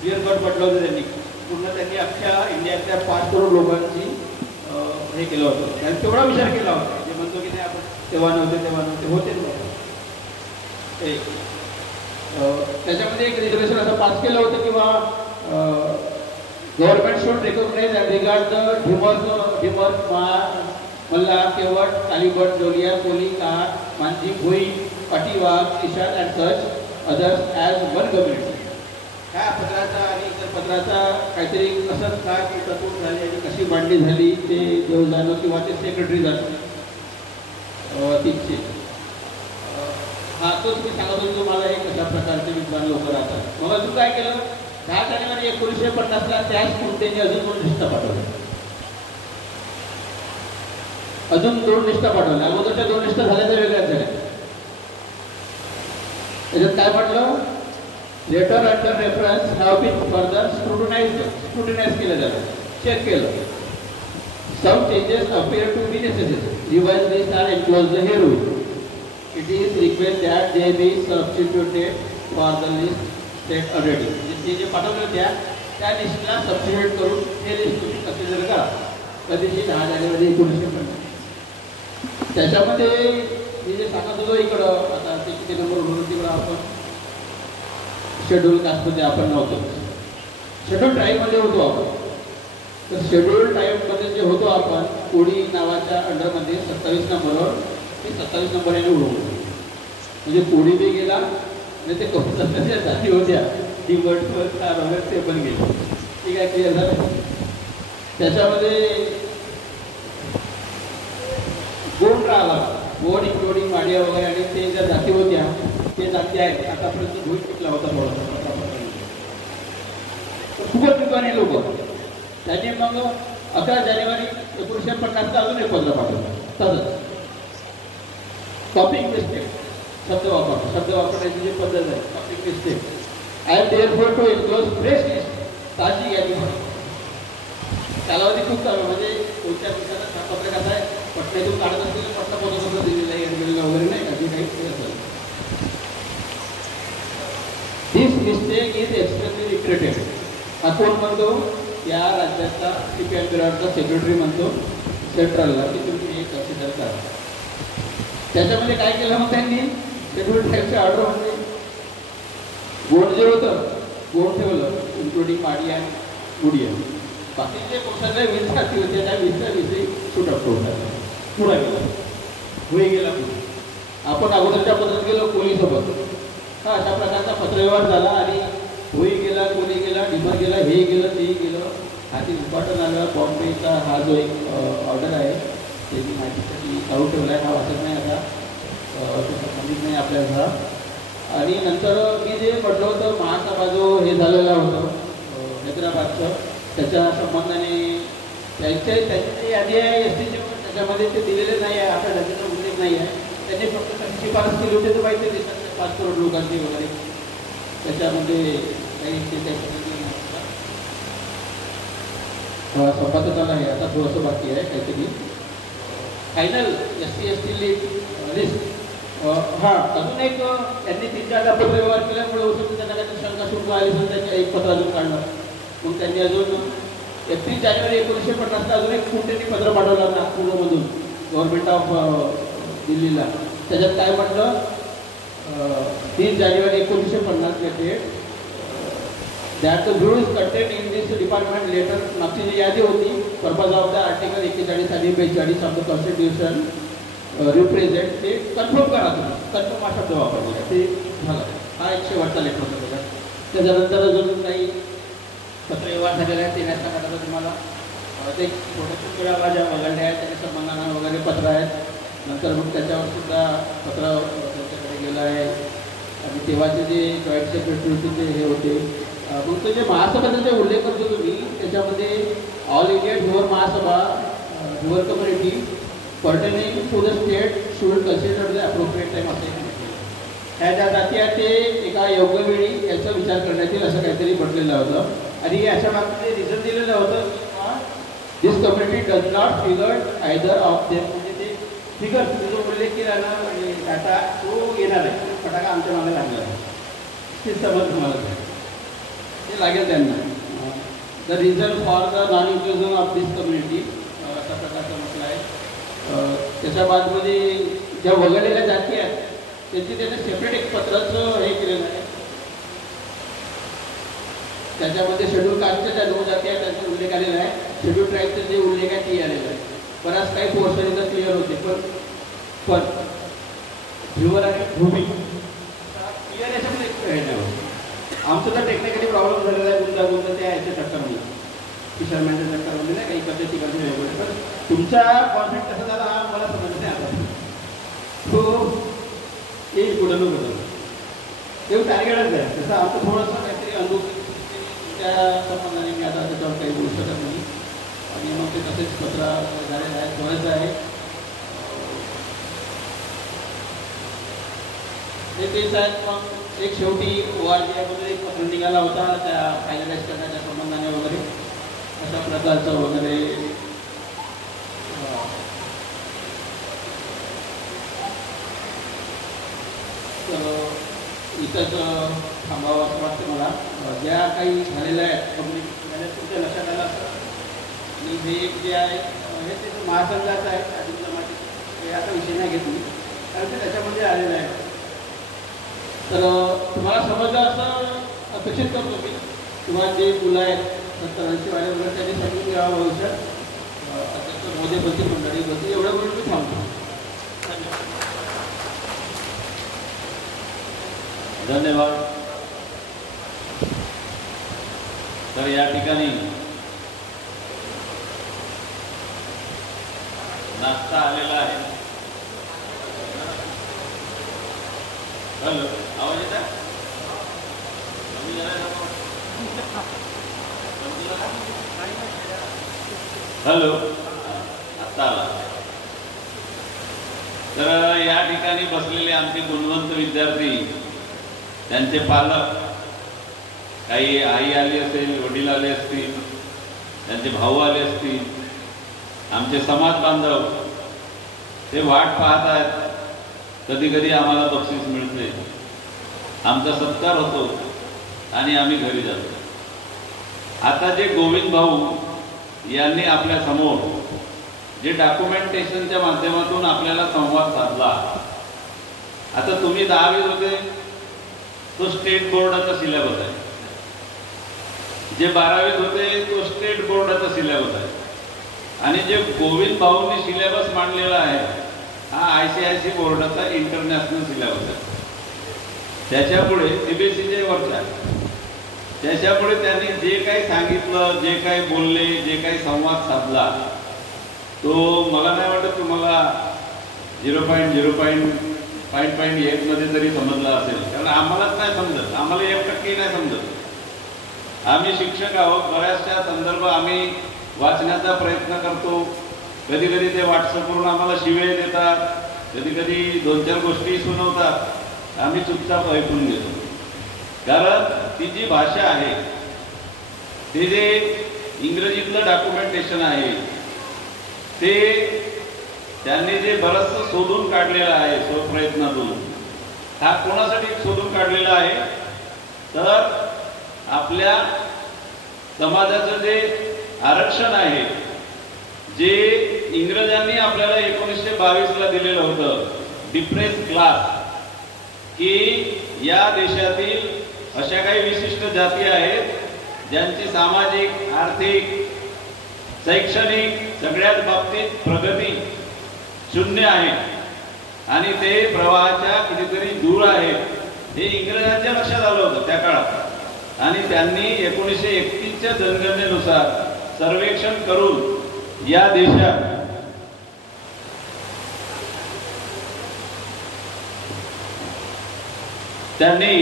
Clear cut म्हटलं होतं त्यांनी पूर्ण त्यांनी अख्ख्या इंडियातल्या 5 करोड लोकांची हे केलं होतं. त्यांनी तेवढा विचार केला होता जे म्हणतो की नाही आपण तेव्हा नव्हते होते त्याच्यामध्ये एक रिझर्वेशन असं पास केलं होतं किंवा government should recognise and regard the Dhimar Malla Kewat Kalibhat Doliya Koli Kahar Manjhi Bhoi पाटीवाग Kishan and such others as one community. ह्या पत्राचा आणि इतर पत्राचा काहीतरी कसं काय तरतूद झाली आणि कशी मांडणी झाली ते देव जाणं किंवा ते सेक्रेटरी जाणं तिथे हा तोच मी सांगत होतो तुम्हाला हे कशा प्रकारचे विद्वान लोक राहतात. मग अजून काय केलं 10 जानेवारी 1950ला त्याच कुर्तेने अजून 2 लिस्टा पाठवल्या. अजून 2 लिस्टा पाठवल्या. अगोदरच्या 2 लिस्टा झाल्या त्या वेगळ्याच झाल्या. त्याच्यात काय म्हटलं letter under reference have been further scrutinise केलं जातं चेक केलं. Some changes appear to be necessary. Revise list are enclosed here. It is required that they be substituted for the list set already. जे जे पाठवले होत्या त्या लिस्टला substitute करून हे लिस्ट तुम्ही कन्सिडर करा. कधीची 10 जानेवारी 1950. त्याच्यामध्ये मी जे सांगत होतो इकडं आता ते किती नंबर होतं तिकडं आपण शेड्यूल कास्टमध्ये आपण नव्हतो. शेड्यूल ट्राईबमध्ये होतो आपण. तर शेड्यूल ट्राईबमध्ये जे होतो आपण कोळी नावाच्या अंडरमध्ये 27 नंबरवर ते 27 नंबर याने उडवलं. म्हणजे कोळी बी गेला आणि ते कौसाच्या जाती होत्या ती वटवर ते पण गेले. ठीक आहे क्लिअर झालं. त्याच्यामध्ये गोंड राहिला गोंड इन्क्लुडिंग माडिया वगैरे आणि ते ज्या जाती होत्या ते जाती आहेत आतापर्यंत भूत पिकला होता थोडासा खूपच विद्वानी लोक. त्यांनी मग 11 जानेवारी 1950चा अजून एक पत्र पाठवलं. तसंच कॉपिंग मिस्टेक शब्द वापरण्याची जी पद्धत आहे copying mistake. I am therefore to enclose fresh list. ताजी यादी कालावधी खूप चालू म्हणजे कोणत्या दिवसाला पत्र कसं आहे पटण्यातून काढत असतील पटना पत्र दिलेलं आहे गेलेलं वगैरे नाही का जे काही असेल. दिस मिस्टेक इज एक्स्ट्रीमली रिग्रेटेड. हा कोण म्हणतो या राज्याचा CPI बिराडचा सेक्रेटरी म्हणतो सेंट्रलला की तुम्ही हे कन्सिडर करा. त्याच्यामध्ये काय केलं मग त्यांनी शेड्यूल ट्राईबच्या ऑर्डरमध्ये गोंड जे होतं गोंड ठेवलं इन्क्लुडिंग माडिया मुडिया. बाकीचे सगळे 20 जाती होते त्या 20च्या सुटक होता पुढा गेला होई गेला. आपण अगोदरच्या पत्रात गेलो कोळीसोबत. हा अशा प्रकारचा पत्रव्यवहार झाला आणि होई गेला कोणी गेला डिमर गेला हे गेलं ते गेलं. हाती इम्पॉर्टंट आलं बॉम्बेचा हा जो एक ऑर्डर आहे त्याची माहितीसाठी काढून ठेवला आहे. हा वाटत नाही आता संबंधित नाही आपल्याला. आणि नंतर मी जे म्हटलं होतं महासभा जो हे झालेला होतं हैदराबादचं त्याच्या संबंधाने त्यांची यादी आहे STची त्याच्यामध्ये ते दिलेले नाही आहे. आपल्या राज्याचा उल्लेख नाही आहे. त्यांनी फक्त त्यांची शिफारस केली होती तर माहिती देशातल्या 5 करोड लोकांची वगैरे त्याच्यामध्ये काही संपादकाला आहे. आता थोडंसं बाकी आहे काहीतरी फायनल SC ST लिस्ट हां, अजून एक त्यांनी 3-4दा पत्रव्यवहार केल्यामुळे होऊ शकतो त्यांना काहीतरी शंका शुल्क आली तर त्याचं एक पत्र अजून काढलं. मग त्यांनी अजून 31 जानेवारी 1950ला अजून एक त्यांनी पत्र पाठवलं नागपूरमधून गव्हर्नमेंट ऑफ दिल्लीला. त्याच्यात काय म्हटलं, 3 जानेवारी 1950 date that the rules content in this department letter, मागची जी यादी होती पर्पज ऑफ द आर्टिकल 41 आणि 42 ऑफ द कॉन्स्टिट्यूशन रिप्रेझेंट ते कन्फर्म करा तुम्ही. कन्फर्म हा शब्द वापरला ते झालं. हा एक शेवटचा लेटर होता त्याच्यात. त्याच्यानंतर अजून काही पत्रव्यवहार झालेला आहे ते नॅशनल कार्डाचा तुम्हाला ते छोट्या वेळा माझ्या वगळले आहेत त्याच्या संबंधानं वगैरे पत्र आहेत. नंतर मग त्याच्यावर सुद्धा पत्र त्यांच्याकडे गेलं आहे. आणि तेव्हाचे जे जॉईंट सेक्रेटरी होते ते हे होते. मग तो जे महासभेचा जे उल्लेख करतो तुम्ही त्याच्यामध्ये ऑल इंडिया ह्युअर महासभा ह्युअर community pertaining to the state should consider the appropriate time असे ह्या ज्या जाती आहेत ते एका योग्य वेळी याचा विचार करण्यात येईल असं काहीतरी म्हटलेलं होतं. आणि याच्या मागचं रिझन दिलेलं होतं this community does not figure either of them, म्हणजे ते फिगर जो उल्लेख केला ना म्हणजे डाटा तो येणार आहे. फटाका आमच्या मागे लागला आहे ते समज तुम्हाला ते लागेल त्यांना. The reason for the non inclusion of this community अशा प्रकारचं म्हटलं आहे. त्याच्या बादमध्ये ज्या वगळलेल्या जाती आहेत त्याची त्याने सेपरेट एक पत्राचं हे केलेलं आहे. त्याच्यामध्ये शेड्यूल कास्टच्या ज्या 9 जाती आहेत त्यांचा उल्लेख आलेला आहे. शेड्यूल ट्राईबचे जे उल्लेख आहे ते आलेलं आहे. बराच काही पोर्शन इथं क्लिअर होते पण ध्रुवर आणि भूमी क्लिअर याच्यामध्ये हे नाही होतं. आमचं तर टेक्निकली प्रॉब्लेम झालेला आहे गुंतागुंत त्या याच्या चक्करमध्ये फिशरमॅनच्या चक्करमध्ये नाही काही इकडच्या ठिकाणी वेगवेगळे. पण तुमचा कॉन्फ्लिक्ट कसा झाला हा मला समजत नाही आता. तो एक कुठं बदल तेवढं टार्गेटच आहे. तसं आमचं थोडंसं काहीतरी अनुभव त्या संबंधाने मी आता त्याच्यावर काही बोलू शकत नाही. आणि मग ते तसेच पत्र झालेलं आहे थोडंसं आहे ते तेच आहेत. मग एक शेवटी ORG एक पत्र निघाला होता त्या फायनलाइज करण्याच्या संबंधाने वगैरे अशा प्रकारचं वगैरे. तर इथंच थांबावं असं वाटतं मला. ज्या काही झालेल्या आहेत पब्लिक तुमच्या लक्षात आलं असं. आणि हे एक जे आहे हे ते महासंघाचं आहे आदिम जमाती हे आता विषय नाही घेतली कारण ते त्याच्यामध्ये आलेलं आहे. तर तुम्हाला समजलं असं अपेक्षित करतो मी. किंवा जे मुलं आहेत 70-80 वाले वगैरे त्यांनी समजून घ्यावं भविष्यात. अध्यक्ष मोदी बसतील मंडळी बसतील एवढं बोलून मी थांबतो. धन्यवाद. तर या ठिकाणी नाश्ता आलेला आहे. हॅलो आवाज येत आहे? हॅलो आता आला. तर या ठिकाणी बसलेले आमचे गुणवंत विद्यार्थी त्यांचे पालक काही आई आली असेल वडील आले असतील त्यांचे भाऊ आले असतील आमचे समाज बांधव ते वाट पाहत आहेत. कधी कधी आम्हाला बक्षीस मिळते आमचा सत्कार होतो आणि आम्ही घरी जातो. आता जे गोविंद भाऊ यांनी आपल्या समोर जे डॉक्युमेंटेशनच्या माध्यमातून आपल्याला संवाद साधला. आता तुम्ही 10वीत होते तो स्टेट बोर्डाचा सिलेबस आहे. जे 12वीत होते तो स्टेट बोर्डाचा सिलेबस आहे. आणि जे गोविंद भाऊंनी सिलेबस मांडलेला आहे हा ICIC बोर्डाचा इंटरनॅशनल सिलेबस आहे. त्याच्यापुढे CBSEच्या वरच्या त्याच्यापुढे त्यांनी जे काही सांगितलं जे काही बोलले जे काही संवाद साधला तो मला नाही वाटत तुम्हाला 0.1 मध्ये तरी समजला असेल. कारण आम्हालाच नाही समजत. आम्हाला 1% नाही समजत. आम्ही शिक्षक आहोत. बऱ्याचशा संदर्भ आम्ही वाचण्याचा प्रयत्न करतो. कधी कधी ते व्हॉट्सअपवरून आम्हाला शिवे देतात. कधी कधी 2-4 गोष्टी सुनावतात. आम्ही चुपचाप ऐकून घेतो. कारण ती जी भाषा आहे ते जे इंग्रजीतलं डॉक्युमेंटेशन आहे ते त्यांनी जे बरंचसं शोधून काढलेलं आहे स्वप्रयत्नातून, हा कोणासाठी शोधून काढलेला आहे तर आपल्या समाजाचं जे आरक्षण आहे, जे इंग्रजांनी आपल्याला 1922ला दिलेलं होतं, डिप्रेस क्लास, की या देशातील अशा काही विशिष्ट जाती आहेत ज्यांची सामाजिक, आर्थिक, शैक्षणिक सगळ्याच बाबतीत प्रगती शून्य आहे आणि ते प्रवाहाच्या कितीतरी दूर आहे, हे इंग्रजांच्या लक्षात आलं होतं त्या काळात. आणि त्यांनी 1931च्या जनगणनेनुसार सर्वेक्षण करून या देशात त्यांनी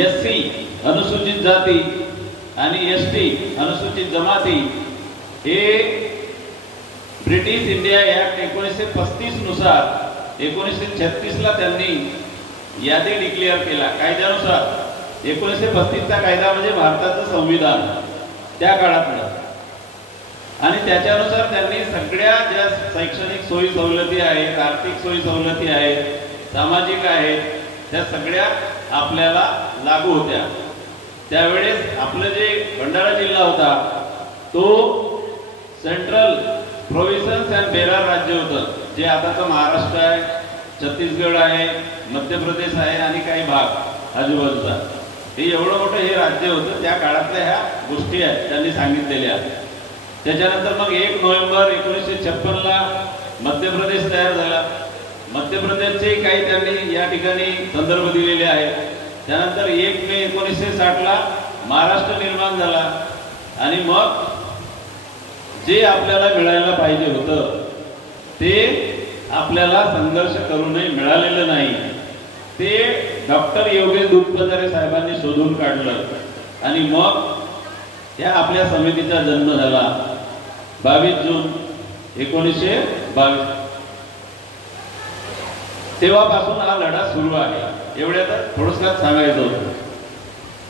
SC अनुसूचित जाती आणि ST अनुसूचित जमाती हे ब्रिटिश इंडिया ऍक्ट 1935 नुसार 1936ला त्यांनी यादी डिक्लेअर केला कायद्यानुसार. 1935चा कायदा म्हणजे भारताचं संविधान त्या काळातलं. आणि त्याच्यानुसार त्यांनी सगळ्या ज्या शैक्षणिक सोयी सवलती आहेत, आर्थिक सोयी सवलती आहेत, सामाजिक आहेत, त्या सगळ्या आपल्याला लागू होत्या. त्यावेळेस आपलं जे भंडारा जिल्हा होता तो सेंट्रल प्रोव्हिन्स अँड बेरार राज्य होतं, जे आताचं महाराष्ट्र आहे, छत्तीसगड आहे, मध्य प्रदेश आहे आणि काही भाग आजूबाजूचा. हे एवढं मोठं हे राज्य होतं. त्या काळातल्या ह्या गोष्टी आहेत त्यांनी सांगितलेल्या. त्याच्यानंतर मग 1 नोव्हेंबर 1956ला मध्य प्रदेश तयार झाला. मध्य प्रदेशचे काही त्यांनी या ठिकाणी संदर्भ दिलेले आहेत. त्यानंतर 1 मे 1960ला महाराष्ट्र निर्माण झाला. आणि मग जे आपल्याला मिळायला पाहिजे होतं ते आपल्याला संघर्ष करूनही मिळालेलं नाही. ते डॉक्टर योगेश दुधपजारे साहेबांनी शोधून काढलं आणि मग त्या आपल्या समितीचा जन्म झाला 22 जून 1922. तेव्हापासून हा लढा सुरू आहे. एवढ्यातच थोडंसं सांगायचं होतं.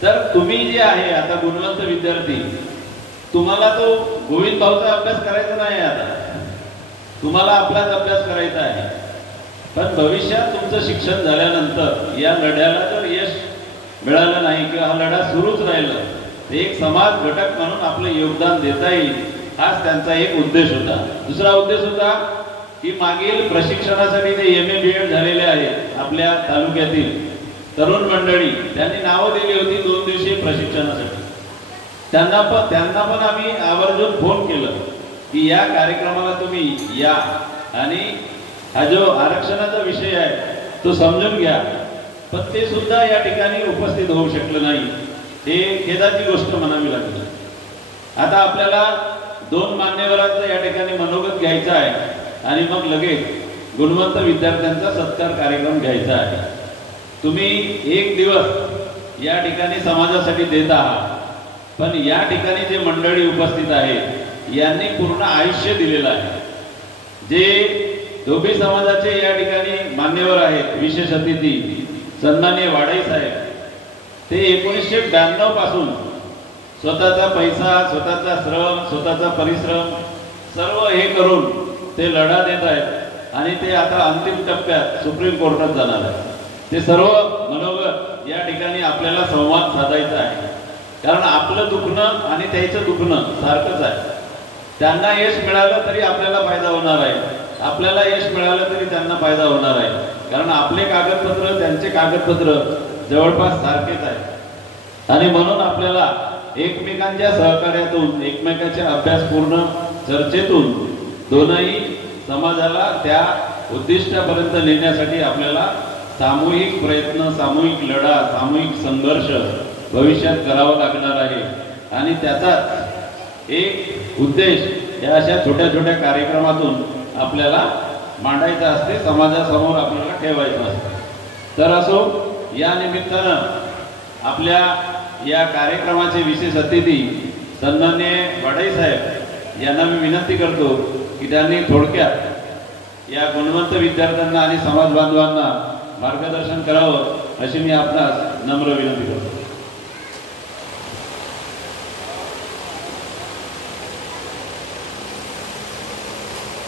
तर तुम्ही जे आहे आता गुणवंत विद्यार्थी, तुम्हाला तो गोविंद भाऊचा अभ्यास करायचा नाही. आता तुम्हाला आपलाच अभ्यास करायचा आहे. पण भविष्यात तुमचं शिक्षण झाल्यानंतर या लढ्याला जर यश मिळालं नाही किंवा हा लढा सुरूच राहिला तर एक समाज घटक म्हणून आपलं योगदान देता येईल, हाच त्यांचा एक उद्देश होता. दुसरा उद्देश होता की मागील प्रशिक्षणासाठी जे MA BEd झालेले आहेत आपल्या तालुक्यातील तरुण मंडळी, त्यांनी नावं दिली होती 2 दिवसीय प्रशिक्षणासाठी. त्यांना पण आम्ही आवर्जून फोन केलं की या कार्यक्रमाला तुम्ही या आणि हा जो आरक्षणाचा विषय आहे तो समजून घ्या. पण ते सुद्धा या ठिकाणी उपस्थित होऊ शकलं नाही. हे खेदाची गोष्ट म्हणावी लागली. आता आपल्याला 2 मान्यवरांचा या ठिकाणी मनोगत घ्यायचा आहे आणि मग लगेच गुणवंत विद्यार्थ्यांचा सत्कार कार्यक्रम घ्यायचा आहे. तुम्ही 1 दिवस या ठिकाणी समाजासाठी देत आहात, पण या ठिकाणी जे मंडळी उपस्थित आहेत यांनी पूर्ण आयुष्य दिलेलं आहे. जे धोबी समाजाचे या ठिकाणी मान्यवर आहेत, विशेष अतिथी सन्माननीय वाडाई साहेब, ते 1992 पासून स्वतःचा पैसा, स्वतःचा श्रम, स्वतःचा परिश्रम सर्व हे करून ते लढा देत आहेत. आणि ते आता अंतिम टप्प्यात सुप्रीम कोर्टात जाणार आहे. ते सर्व मनोगत या ठिकाणी आपल्याला संवाद साधायचा आहे. कारण आपलं दुखणं आणि त्याचं दुखणं सारखंच आहे. त्यांना यश मिळालं तरी आपल्याला फायदा होणार आहे, आपल्याला यश मिळालं तरी त्यांना फायदा होणार आहे. कारण आपले कागदपत्र त्यांचे कागदपत्र जवळपास सारखेच आहेत. आणि म्हणून आपल्याला एकमेकांच्या सहकार्यातून, एकमेकांच्या अभ्यासपूर्ण चर्चेतून दोनही समाजाला त्या उद्दिष्टापर्यंत नेण्यासाठी आपल्याला सामूहिक प्रयत्न, सामूहिक लढा, सामूहिक संघर्ष भविष्यात करावा लागणार आहे. आणि त्याचाच एक उद्देश या अशा छोट्या छोट्या कार्यक्रमातून आपल्याला मांडायचा असते, समाजासमोर आपल्याला ठेवायचं असतं. तर असो, या निमित्तानं आपल्या या कार्यक्रमाचे विशेष अतिथी सन्माननीय वाडाई साहेब यांना मी विनंती करतो की त्यांनी थोडक्यात या गुणवंत विद्यार्थ्यांना आणि समाज बांधवांना मार्गदर्शन करावं अशी मी आपणास नम्र विनंती करतो.